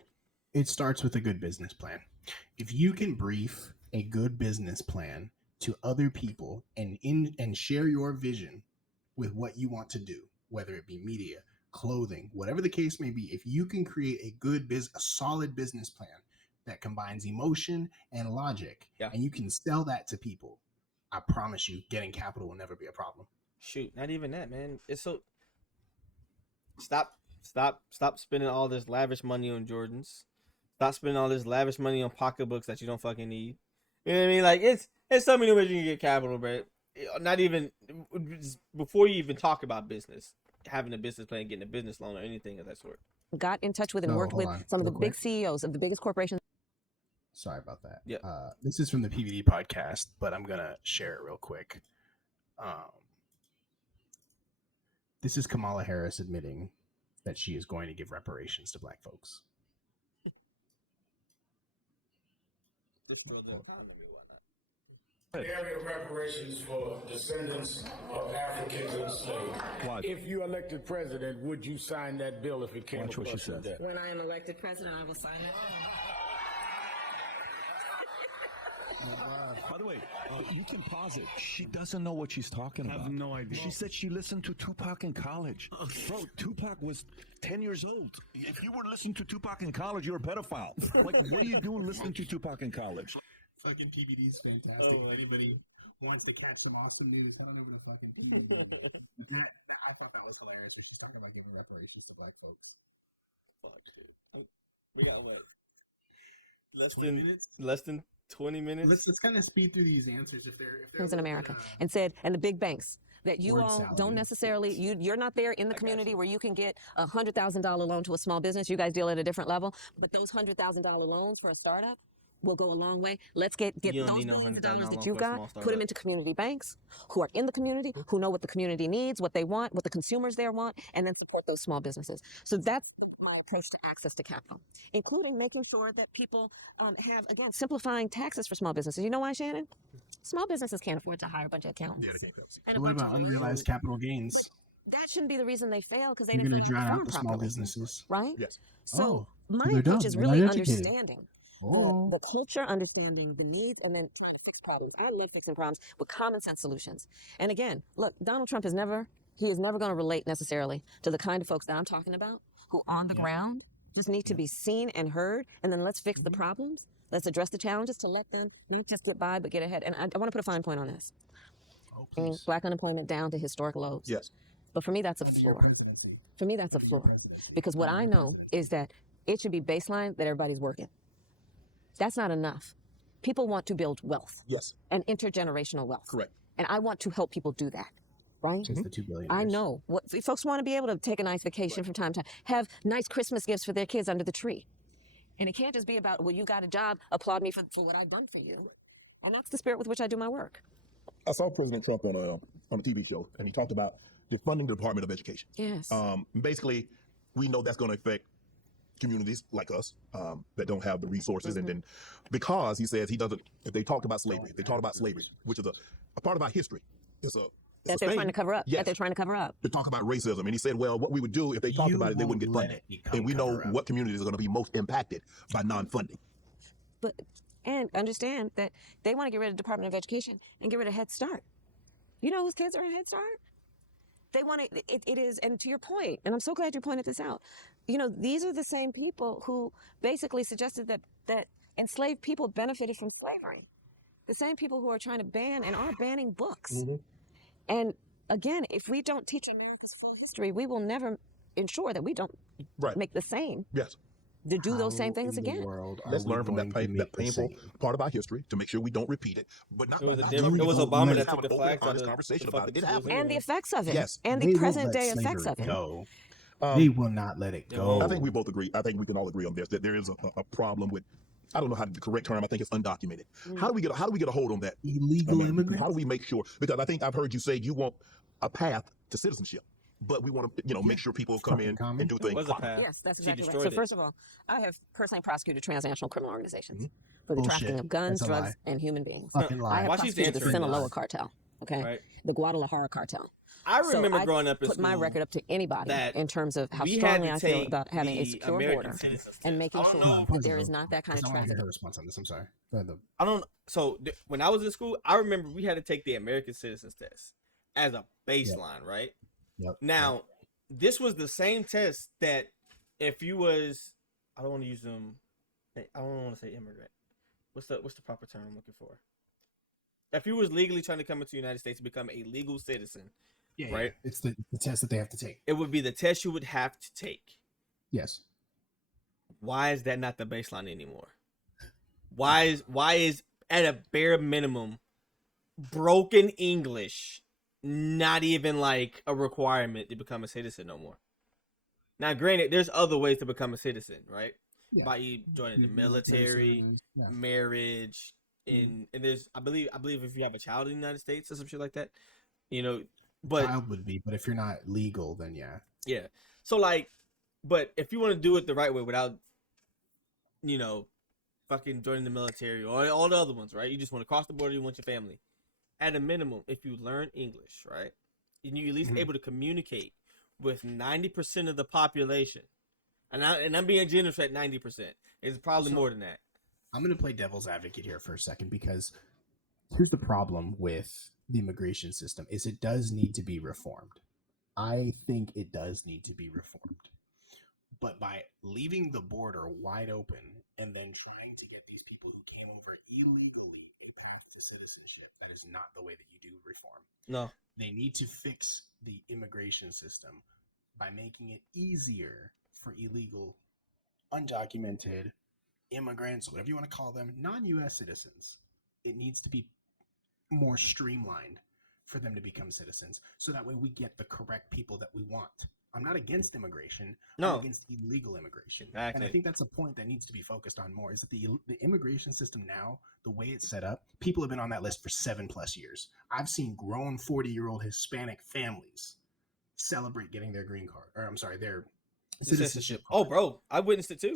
it starts with a good business plan. If you can brief a good business plan to other people and share your vision with what you want to do, whether it be media, clothing, whatever the case may be, if you can create a solid business plan that combines emotion and logic, and you can sell that to people, I promise you, getting capital will never be a problem. Shoot, not even that, man. It's so stop spending all this lavish money on Jordans. Stop spending all this lavish money on pocketbooks that you don't fucking need. You know what I mean? Like it's so many ways you can get capital, bro. Not even before you even talk about business, having a business plan, getting a business loan, or anything of that sort. Got in touch with and worked with some of the big CEOs of the biggest corporations. Sorry about that. Yeah. This is from the PVD podcast, but I'm gonna share it real quick. This is Kamala Harris admitting that she is going to give reparations to Black folks. Area reparations for descendants of Africans enslaved. If you elected president, would you sign that bill if it came across your desk? When I am elected president, I will sign it. By the way, you can pause it. She doesn't know what she's talking about. I have no idea. She said she listened to Tupac in college. Bro, Tupac was 10 years old. If you were listening to Tupac in college, you're a pedophile. Like, what are you doing listening to Tupac in college? Fucking PBD is fantastic. If anybody wants to catch some awesome news, turn over to fucking PBD. I thought that was hilarious when she's talking about giving reparations to Black folks. Fuck shit. We got less than 20 minutes. Let's kind of speed through these answers if they're in America and said, and the big banks that you all don't necessarily, you're not there in the community where you can get a $100,000 loan to a small business. You guys deal at a different level, but those $100,000 loans for a startup will go a long way. Let's get those millions of dollars that you got, put them into community banks who are in the community, who know what the community needs, what they want, what the consumers there want, and then support those small businesses. So that's my approach to access to capital, including making sure that people have, again, simplifying taxes for small businesses. You know why, Shannon? Small businesses can't afford to hire a bunch of accountants. So what about unrealized capital gains? That shouldn't be the reason they fail, because they You're didn't going to drown out perform the small properly, businesses. right? Yes. So my they're approach dumb. is They're really not educated. understanding the culture, understanding the needs, and then trying to fix problems. I love fixing problems with common sense solutions. And again, look, Donald Trump is never going to relate necessarily to the kind of folks that I'm talking about who on the ground just need to be seen and heard. And then let's fix the problems. Let's address the challenges to let them not just get by, but get ahead. And I want to put a fine point on this. Black unemployment down to historic lows. Yes. But for me, that's a floor. For me, that's a floor. Because what I know is that it should be baseline that everybody's working. That's not enough. People want to build wealth. Yes. And intergenerational wealth. Correct. And I want to help people do that. Right? Just the $2 billion. I know. What folks want to be able to take a nice vacation from time to time, have nice Christmas gifts for their kids under the tree. And it can't just be about, well, you got a job, applaud me for what I've done for you. And that's the spirit with which I do my work. I saw President Trump on a TV show, and he talked about defunding the Department of Education. Yes. Basically, we know that's going to affect communities like us that don't have the resources, and then because he says he doesn't. If they talked about slavery, which is a part of our history, that they're trying to cover up. Yes. That they're trying to cover up. To talk about racism, and he said, well, what we would do if they talked about it, they wouldn't get funded, and we know what communities are going to be most impacted by non-funding. But and understand that they want to get rid of Department of Education and get rid of Head Start. You know whose kids are in Head Start? They want to. It is, and to your point, and I'm so glad you pointed this out. You know, these are the same people who basically suggested that enslaved people benefited from slavery. The same people who are trying to ban and are banning books. And again, if we don't teach America's full history, we will never ensure that we don't make the same. Yes. To do those same things again. Let's learn from that painful part of our history to make sure we don't repeat it. But not. It was Obama that took the flags out of conversation about it. It happened. And the effects of it. Yes. And the present day effects of it. They will not let it go. I think we both agree. I think we can all agree on this, that there is a problem with, I don't know how the correct term, I think it's undocumented. How do we get a hold on that? Illegal immigrants? How do we make sure? Because I think I've heard you say you want a path to citizenship, but we want to, make sure people come in and do things. Yes, that's exactly right. So first of all, I have personally prosecuted transnational criminal organizations for the trafficking of guns, drugs, and human beings. I have prosecuted the Sinaloa cartel, the Guadalajara cartel. I remember growing up in put school my record up to anybody in terms of how strongly I feel about having a secure border and making sure that there is not that kind of trafficking. I want to get her response on this. I'm sorry. I don't. So when I was in school, I remember we had to take the American Citizens Test as a baseline, right? Yep. Now, this was the same test that if you was, I don't want to use them. I don't want to say immigrant. What's the proper term I'm looking for? If you was legally trying to come into the United States to become a legal citizen. Right, it's the test that they have to take. It would be the test you would have to take. Yes. Why is that not the baseline anymore? Why is at a bare minimum broken English not even like a requirement to become a citizen no more? Now, granted, there's other ways to become a citizen, right? Yeah. By you joining the military, marriage, and there's I believe if you have a child in the United States or some shit like that, But child would be, but if you're not legal, then yeah. So but if you want to do it the right way without, fucking joining the military or all the other ones, right? You just want to cross the border. You want your family. At a minimum, if you learn English, right, and you're at least able to communicate with 90% of the population, and I'm being generous at 90%. It's probably more than that. I'm gonna play devil's advocate here for a second because here's the problem with the immigration system is it does need to be reformed. I think it does need to be reformed. But by leaving the border wide open and then trying to get these people who came over illegally a path to citizenship, that is not the way that you do reform. No. They need to fix the immigration system by making it easier for illegal, undocumented immigrants, whatever you want to call them, non-U.S. citizens. It needs to be more streamlined for them to become citizens, so that way we get the correct people that we want. I'm not against immigration. I'm against illegal immigration. Exactly. And I think that's a point that needs to be focused on more, is that the immigration system now, the way it's set up, people have been on that list for 7+ years. I've seen grown 40-year-old Hispanic families celebrate getting their green card, or I'm sorry, their citizenship card. Oh, bro, I witnessed it too.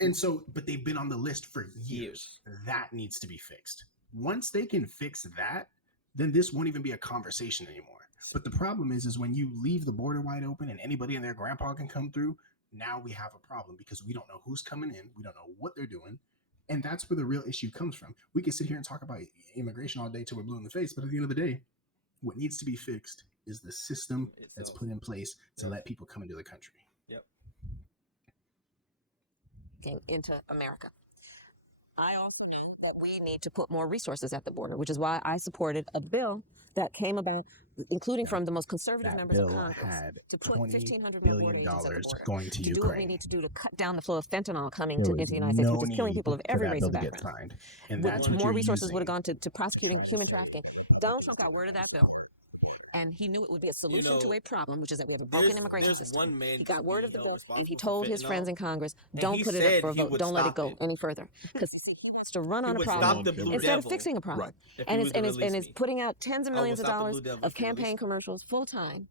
And so, but they've been on the list for years. That needs to be fixed. Once they can fix that, then this won't even be a conversation anymore. But the problem is when you leave the border wide open and anybody and their grandpa can come through, now we have a problem because we don't know who's coming in. We don't know what they're doing. And that's where the real issue comes from. We can sit here and talk about immigration all day till we're blue in the face. But at the end of the day, what needs to be fixed is the system that's put in place to let people come into the country. Yep. Into America. I also know that we need to put more resources at the border, which is why I supported a bill that came about, including from the most conservative members of Congress, to put $1,500 billion going to Ukraine. Do what we need to do to cut down the flow of fentanyl coming into the United States, which is killing people of every race and background. And that's more resources would have gone to prosecuting human trafficking. Donald Trump got word of that bill. And he knew it would be a solution to a problem, which is that we have a broken immigration system. He got word of the bill, and he told his friends in Congress, don't put it up for a vote. Don't let it go any further. Because he wants to run on a problem instead of fixing a problem. And is putting out tens of millions of dollars of campaign commercials full-time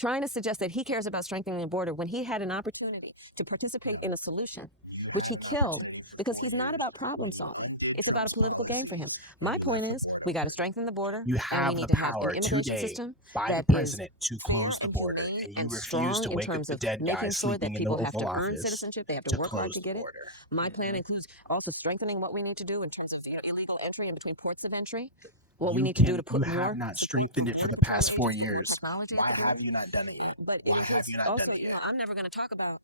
trying to suggest that he cares about strengthening the border when he had an opportunity to participate in a solution, which he killed because he's not about problem solving. It's about a political game for him. My point is, we got to strengthen the border, You and have we the need to have an power immigration today system by the that is president to close the border, humane and you and refuse strong to in wake up terms the of dead making guys sure that sleeping in the people have Oval to earn Office citizenship, they have to to work hard close to the get it. border. My plan includes also strengthening what we need to do in terms of illegal entry in between ports of entry. What we need to do to put You more have not strengthened it for the past 4 years. technology Why at the have border. you not done it yet? But Why it have is you not also, done it yet? I'm never going to talk about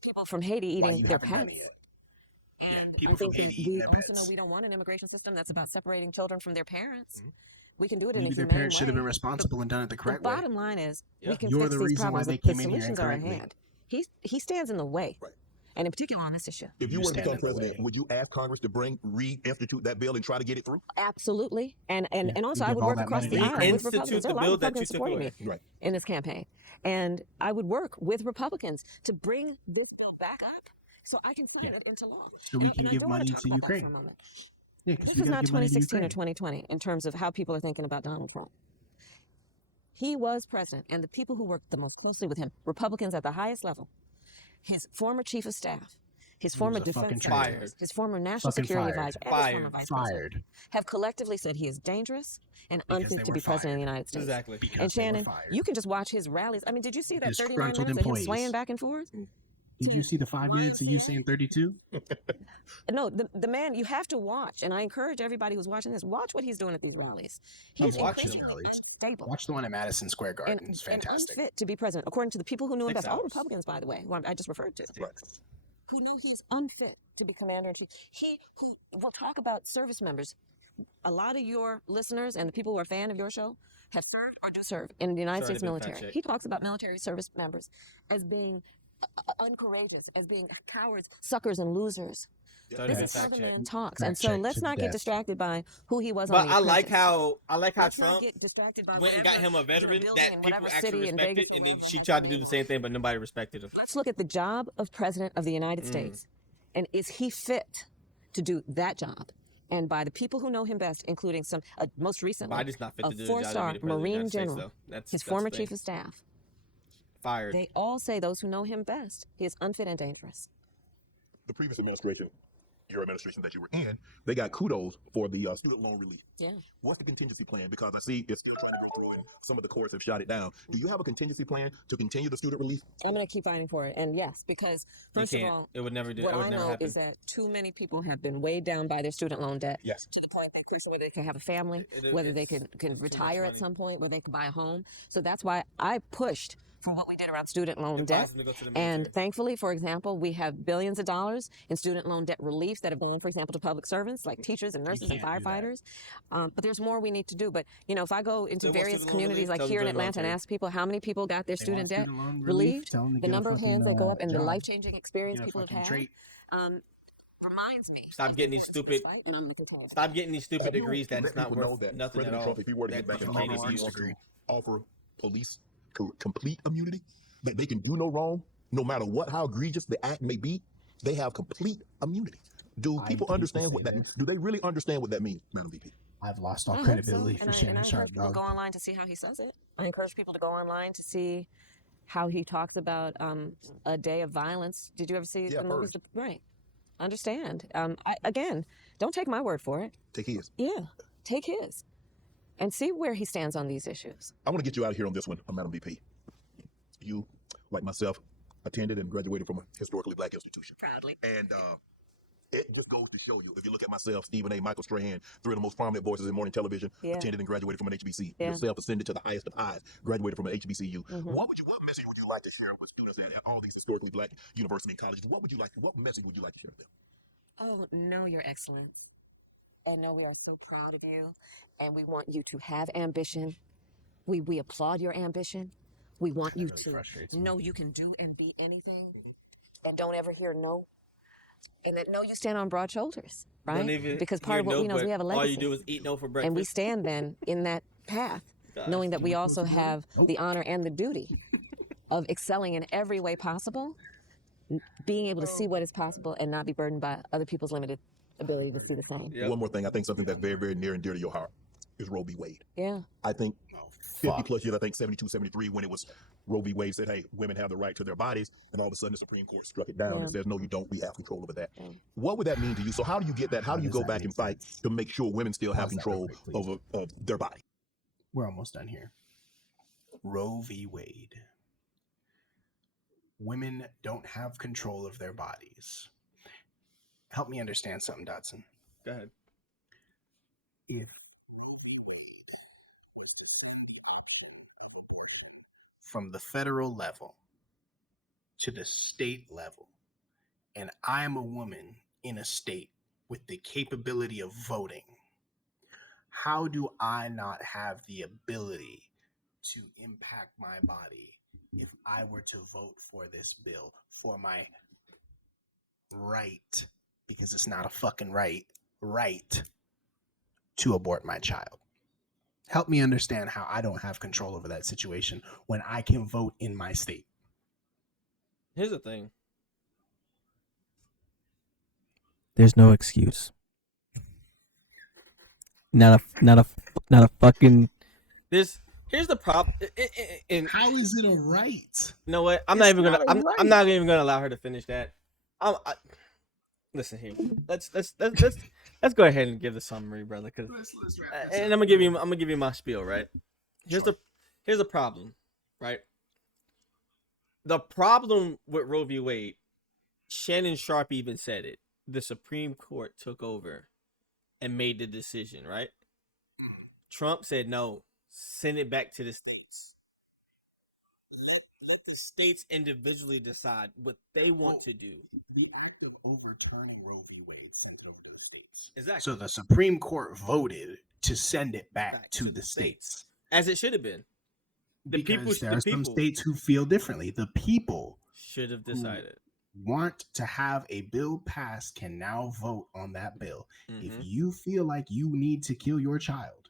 people from Haiti Why eating you their haven't done it pets. yet? And people I from think Haiti eating we their also know pets. we don't want an immigration system that's about separating children from their parents. We can do it in Maybe a their humane parents should have been way. responsible and done it the The correct way. bottom line is Yeah. we can You're fix the these reason why problems. they The came in here solutions are at incorrectly. hand. He stands in the way, Right. and in particular on this issue. If You you were to stand become in the president, way. would you ask Congress to reinstitute that bill and try to get it through? Absolutely, and also you I give would all work that across money the to aisle Ukraine. with Republicans. There are a lot bill of that you Republicans took supporting away. me Right. in this campaign, and I would work with Republicans to bring this bill back up so I can sign it into law. So we can And I give do wanna money talk to about that for a Ukraine. moment. Yeah, because This we was got to not give money to 2016 or Ukraine. 2020 in terms of how people are thinking about Donald Trump. He was president, and the people who worked the most closely with him, Republicans at the highest level, his former chief of staff, his former a fucking defense traitor. secretary, his former national Fucking security fired. advisor, and his former vice president, Fired. have collectively said he is dangerous and Because unfit they to were be president of the fired. United States. Exactly. Because And they were Shannon, fired. you can just watch his rallies. I mean, did you see that 39 Disgruntled minutes of him employees. swaying back and forth? Did you see the 5 minutes of you saying 32? No, the man, you have to watch, and I encourage everybody who's watching this, watch what he's doing at these rallies. He's watching increasingly rallies. unstable Watch the one at Madison Square Garden. and, It's and fantastic. unfit to be president, according to the people who knew him 6 best. All hours. Republicans, by the way, who I just referred to, Right. who know he's unfit to be commander-in-chief. He who will talk about service members. A lot of your listeners and the people who are a fan of your show have served or do serve in the United Sorry, States they've been fact military. checked. He talks about military service members as being uncourageous, as being cowards, suckers, and losers. Sorry, This they've is been how fact the man checked. talks, Fact and so check let's to the not get best. distracted by who he was But on The I like Apprentice. how Let's not Trump get distracted by went and got whatever him a is in veteran building that in people whatever actually city in respected, Vegas. and then she tried to do the same thing, but nobody respected him. Let's look at the job of president of the United States, and is he fit to do that job? And by the people who know him best, including some, most recently, Biden's not fit a to do the job of four-star being the president of the Marine United States, general, though. That's his the former thing. chief of staff. Fired. They all say, those who know him best, he is unfit and dangerous. The previous administration, your administration that you were in, they got kudos for the student loan relief. Yeah. What's the contingency plan? Because I see it's some of the courts have shot it down. Do you have a contingency plan to continue the student relief? I'm going to keep fighting for it. And yes, because first of can't. all, It would never do. what It would I never know happen. is that too many people have been weighed down by their student loan debt. Yes. To the point that whether they can have a family, whether they can retire at some point, whether they can buy a home. So that's why I pushed for what we did around student loan debt. Advise them to go to the And military. thankfully, for example, we have billions of dollars in student loan debt relief that have gone, for example, to public servants like teachers and nurses and can't do that. firefighters. But there's more we need to do. But, you know, if I go into They want various student loan communities relief, like tell them here in to join the Atlanta and military. ask people how many people got their They student want debt student loan relief, relieved, tell them to the get a number of fucking, hands that go up and the job. life-changing experience Get a people have fucking had trait. reminds me. Stop getting these stupid. And I'm gonna retire. Stop getting these stupid degrees that Let it's not people know worth that nothing at President all. Trump, if he were to that get back in you office, can't he abuse. wants to offer police complete immunity, that they can do no wrong, no matter how egregious the act may be. They have complete immunity. Do I people hate to understand say what that means? this. Do they really understand what that means, Madam VP? I've lost all I hope credibility so. for And Shannon I Sharpe, encourage people to dog. go online to see how he says it. I encourage people to go online to see how he talks about a day of violence. Did you ever see Yeah, the movies? Purge. Right. Understand. Again, don't take my word for it. Take his. Yeah, take his. And see where he stands on these issues. I want to get you out of here on this one, Madam VP. You, like myself, attended and graduated from a historically black institution. Proudly. And it just goes to show you, if you look at myself, Stephen A., Michael Strahan, three of the most prominent voices in morning television, Yeah. attended and graduated from an HBC. Yeah. Yourself ascended to the highest of highs, graduated from an HBCU. Mhm. What message would you like to share with students at all these historically black university and colleges? What message would you like to share with them? Oh, no, Your Excellence. And no, we are so proud of you. And we want you to have ambition. We applaud your ambition. We want you really frustrates to me. know you can do and be anything. And don't ever hear no. And that no, you stand on broad shoulders, right? Don't even Because hear part of what no, we know is but we have a all legacy. you do is eat no for breakfast. And we stand then in that path, Gosh. knowing that we also have the honor and the duty of excelling in every way possible, being able to see what is possible and not be burdened by other people's limited ability to see the same. Yep. One more thing, I think something that's very, very near and dear to your heart is Roe v. Wade. Yeah. I think 50 plus years, I think 72, 73, when it was Roe v. Wade said, hey, women have the right to their bodies. And all of a sudden the Supreme Court struck it down and says, no, you don't. We have control over that. What would that mean to you? So how do you get that? How do you go back and fight to make sure women still have control over their body? We're almost done here. Roe v. Wade. Women don't have control of their bodies. Help me understand something, Dotson. Go ahead. If from the federal level to the state level, and I'm a woman in a state with the capability of voting, how do I not have the ability to impact my body if I were to vote for this bill for my right, because it's not a fucking right to abort my child? Help me understand how I don't have control over that situation when I can vote in my state. Here's the thing. There's no excuse. Not a fucking. Here's the problem. How is it a right? You know what? I'm not even gonna allow her to finish that. Listen here. Let's go ahead and give the summary, brother. Cause and I'm gonna give you my spiel, right? Here's the problem, right? The problem with Roe v. Wade, Shannon Sharpe even said it. The Supreme Court took over and made the decision, right? Trump said no, send it back to the states. Let the states individually decide what they want to do. The act of overturning Roe v. Wade sent it over to the states. Exactly. So the Supreme Court voted to send it back to the states. As it should have been. There are some states who feel differently. The people should have decided. Want to have a bill passed can now vote on that bill. Mm-hmm. If you feel like you need to kill your child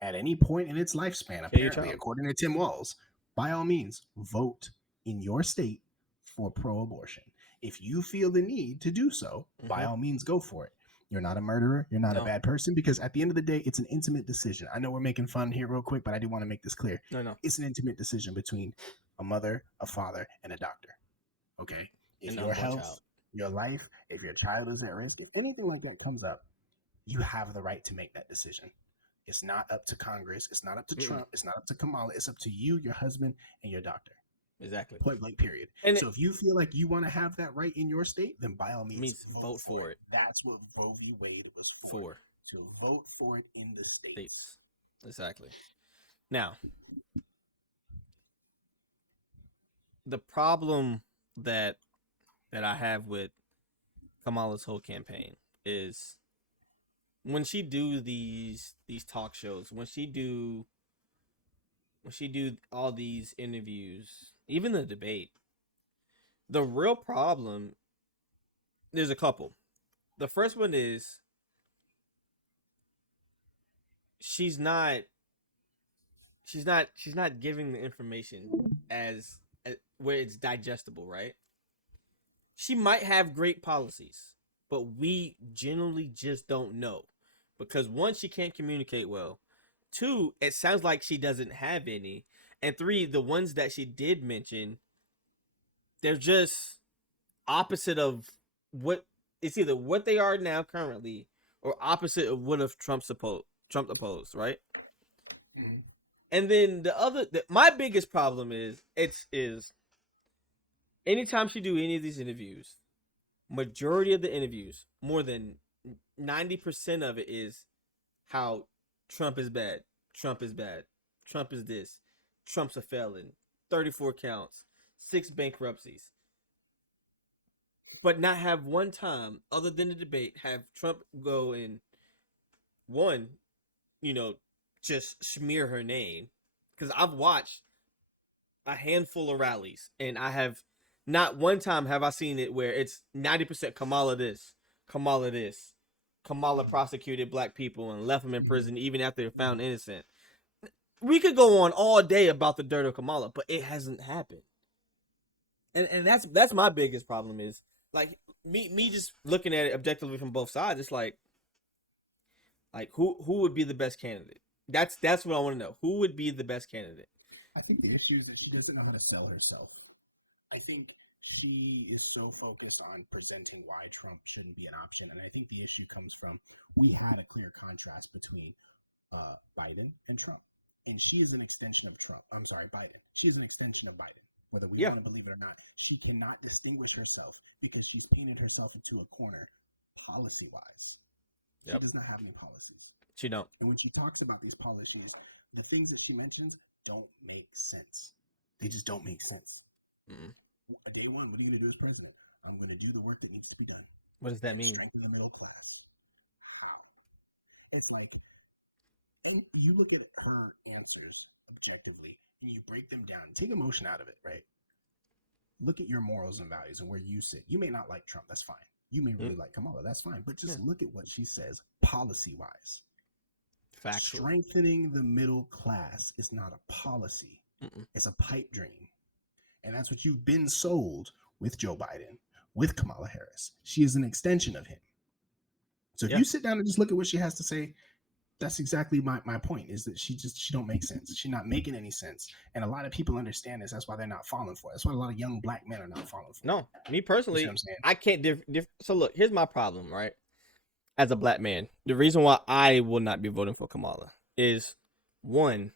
at any point in its lifespan, apparently, according to Tim Walz, by all means, vote in your state for pro-abortion. If you feel the need to do so, by all means, go for it. You're not a murderer. You're not a bad person, because at the end of the day, it's an intimate decision. I know we're making fun here real quick, but I do want to make this clear. No. It's an intimate decision between a mother, a father, and a doctor. Okay? If your health, your life, if your child is at risk, if anything like that comes up, you have the right to make that decision. It's not up to Congress. It's not up to Trump. It's not up to Kamala. It's up to you, your husband, and your doctor. Exactly. Point blank, period. And so if you feel like you want to have that right in your state, then by all means vote for it. That's what Roe v. Wade was for. To vote for it in the states. Exactly. Now, the problem that I have with Kamala's whole campaign is when she do these talk shows, when she do all these interviews, even the debate, the real problem, there's a couple. The first one is she's not giving the information as where it's digestible, right? She might have great policies, but we generally just don't know, because one, she can't communicate well. Two, it sounds like she doesn't have any. And three, the ones that she did mention, they're just opposite of what it's either what they are now currently or opposite of what if Trump opposed, right? Mm-hmm. And then my biggest problem is anytime she do any of these interviews, majority of the interviews, more than 90% of it is how Trump is bad. Trump is bad. Trump is this. Trump's a felon. 34 counts. 6 bankruptcies. But not have one time, other than the debate, have Trump go and, one, just smear her name. Because I've watched a handful of rallies, and I have not one time have I seen it where it's 90% Kamala this, Kamala this. Kamala prosecuted black people and left them in prison even after they're found innocent. We could go on all day about the dirt of Kamala, but it hasn't happened. And that's my biggest problem is, like, me just looking at it objectively from both sides. It's like who would be the best candidate? That's what I want to know. Who would be the best candidate? I think the issue is that she doesn't know how to sell herself. I think she is so focused on presenting why Trump shouldn't be an option, and I think the issue comes from we had a clear contrast between Biden and Trump, and she is an extension of Trump. I'm sorry, Biden. She is an extension of Biden, whether we want to believe it or not. She cannot distinguish herself because she's painted herself into a corner, policy-wise. She does not have any policies. She don't. And when she talks about these policies, the things that she mentions don't make sense. They just don't make sense. Day one, what are you going to do as president? I'm going to do the work that needs to be done. What does that mean? Strengthen the middle class. How? It's like, and you look at her answers objectively, and you break them down. Take emotion out of it, right? Look at your morals and values and where you sit. You may not like Trump. That's fine. You may really like Kamala. That's fine. But just look at what she says policy-wise. Factual. Strengthening the middle class is not a policy. It's a pipe dream. And that's what you've been sold with Joe Biden, with Kamala Harris. She is an extension of him. So if you sit down and just look at what she has to say, that's exactly my point, is that she don't make sense. She's not making any sense. And a lot of people understand this. That's why they're not falling for it. That's why a lot of young black men are not falling for it. No, me personally, I can't so look, here's my problem, right? As a black man, the reason why I will not be voting for Kamala is, one,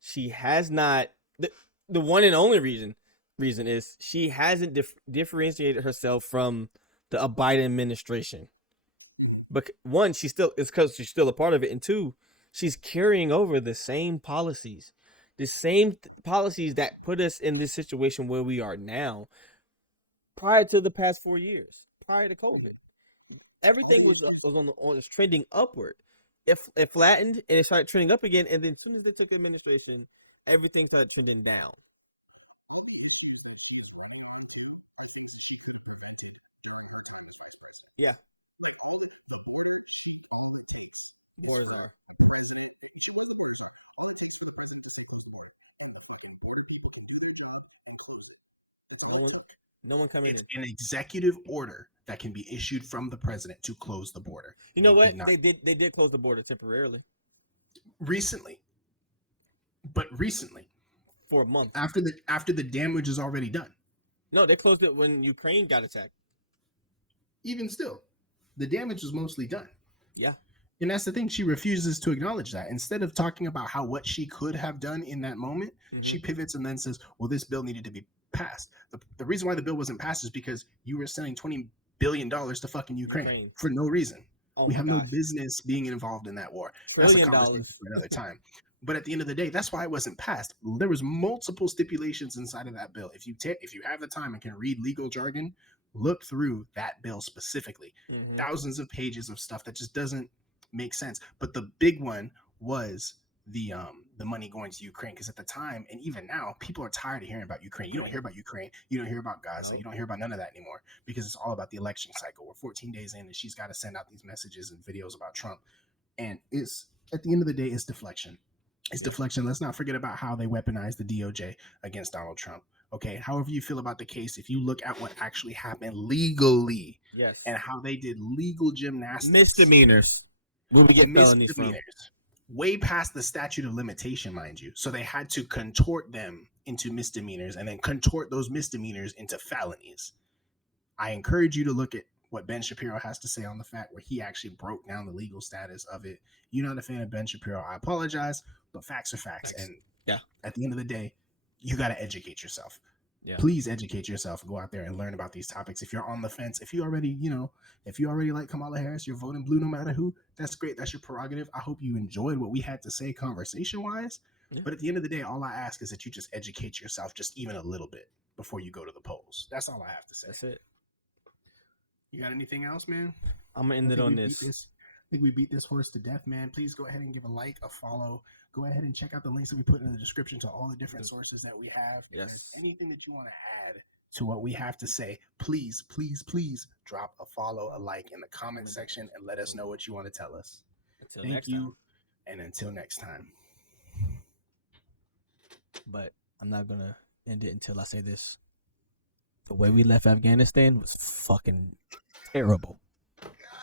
she has not, the one and only reason is she hasn't differentiated herself from the Biden administration. But one, it's because she's still a part of it, and two, she's carrying over the same policies, policies that put us in this situation where we are now. Prior to the past 4 years, prior to COVID, everything was trending upward. It flattened and it started trending up again, and then as soon as they took administration, everything started trending down. Yeah. Wars are. No one coming in. An executive order that can be issued from the president to close the border. You know what? They did close the border temporarily. Recently. For a month. After the damage is already done. No, they closed it when Ukraine got attacked. Even still, the damage was mostly done. Yeah. And that's the thing. She refuses to acknowledge that. Instead of talking about what she could have done in that moment, she pivots and then says, well, this bill needed to be passed. The reason why the bill wasn't passed is because you were sending $20 billion to fucking Ukraine for no reason. We have no business being involved in that war. That's a conversation for another time. But at the end of the day, that's why it wasn't passed. There was multiple stipulations inside of that bill. If you have the time and can read legal jargon, look through that bill specifically. Thousands of pages of stuff that just doesn't make sense. But the big one was the money going to Ukraine, because at the time and even now, people are tired of hearing about Ukraine. You don't hear about Ukraine. You don't hear about Gaza. You don't hear about none of that anymore, because it's all about the election cycle. We're 14 days in, and she's got to send out these messages and videos about Trump. And it's, at the end of the day, it's deflection. It's deflection. Let's not forget about how they weaponized the DOJ against Donald Trump. Okay, however you feel about the case, if you look at what actually happened legally, and how they did legal gymnastics, misdemeanors, where we get felonies from, way past the statute of limitation, mind you. So they had to contort them into misdemeanors and then contort those misdemeanors into felonies. I encourage you to look at what Ben Shapiro has to say on the fact where he actually broke down the legal status of it. You're not a fan of Ben Shapiro, I apologize, but facts are facts. And at the end of the day, you got to educate yourself. Please educate yourself and go out there and learn about these topics. If you're on the fence, if you already like Kamala Harris, you're voting blue no matter who, that's great. That's your prerogative. I hope you enjoyed what we had to say conversation wise. But at the end of the day, all I ask is that you just educate yourself just even a little bit before you go to the polls. That's all I have to say. That's it. You got anything else, man? I'm gonna end it on this. I think we beat this horse to death, man. Please go ahead and give a like, a follow. Go ahead and check out the links that we put in the description to all the different sources that we have. If there's anything that you want to add to what we have to say, please, please, please drop a follow, a like in the comment section, and let us know what you want to tell us. Thank you, and until next time. But I'm not gonna end it until I say this. The way we left Afghanistan was fucking terrible.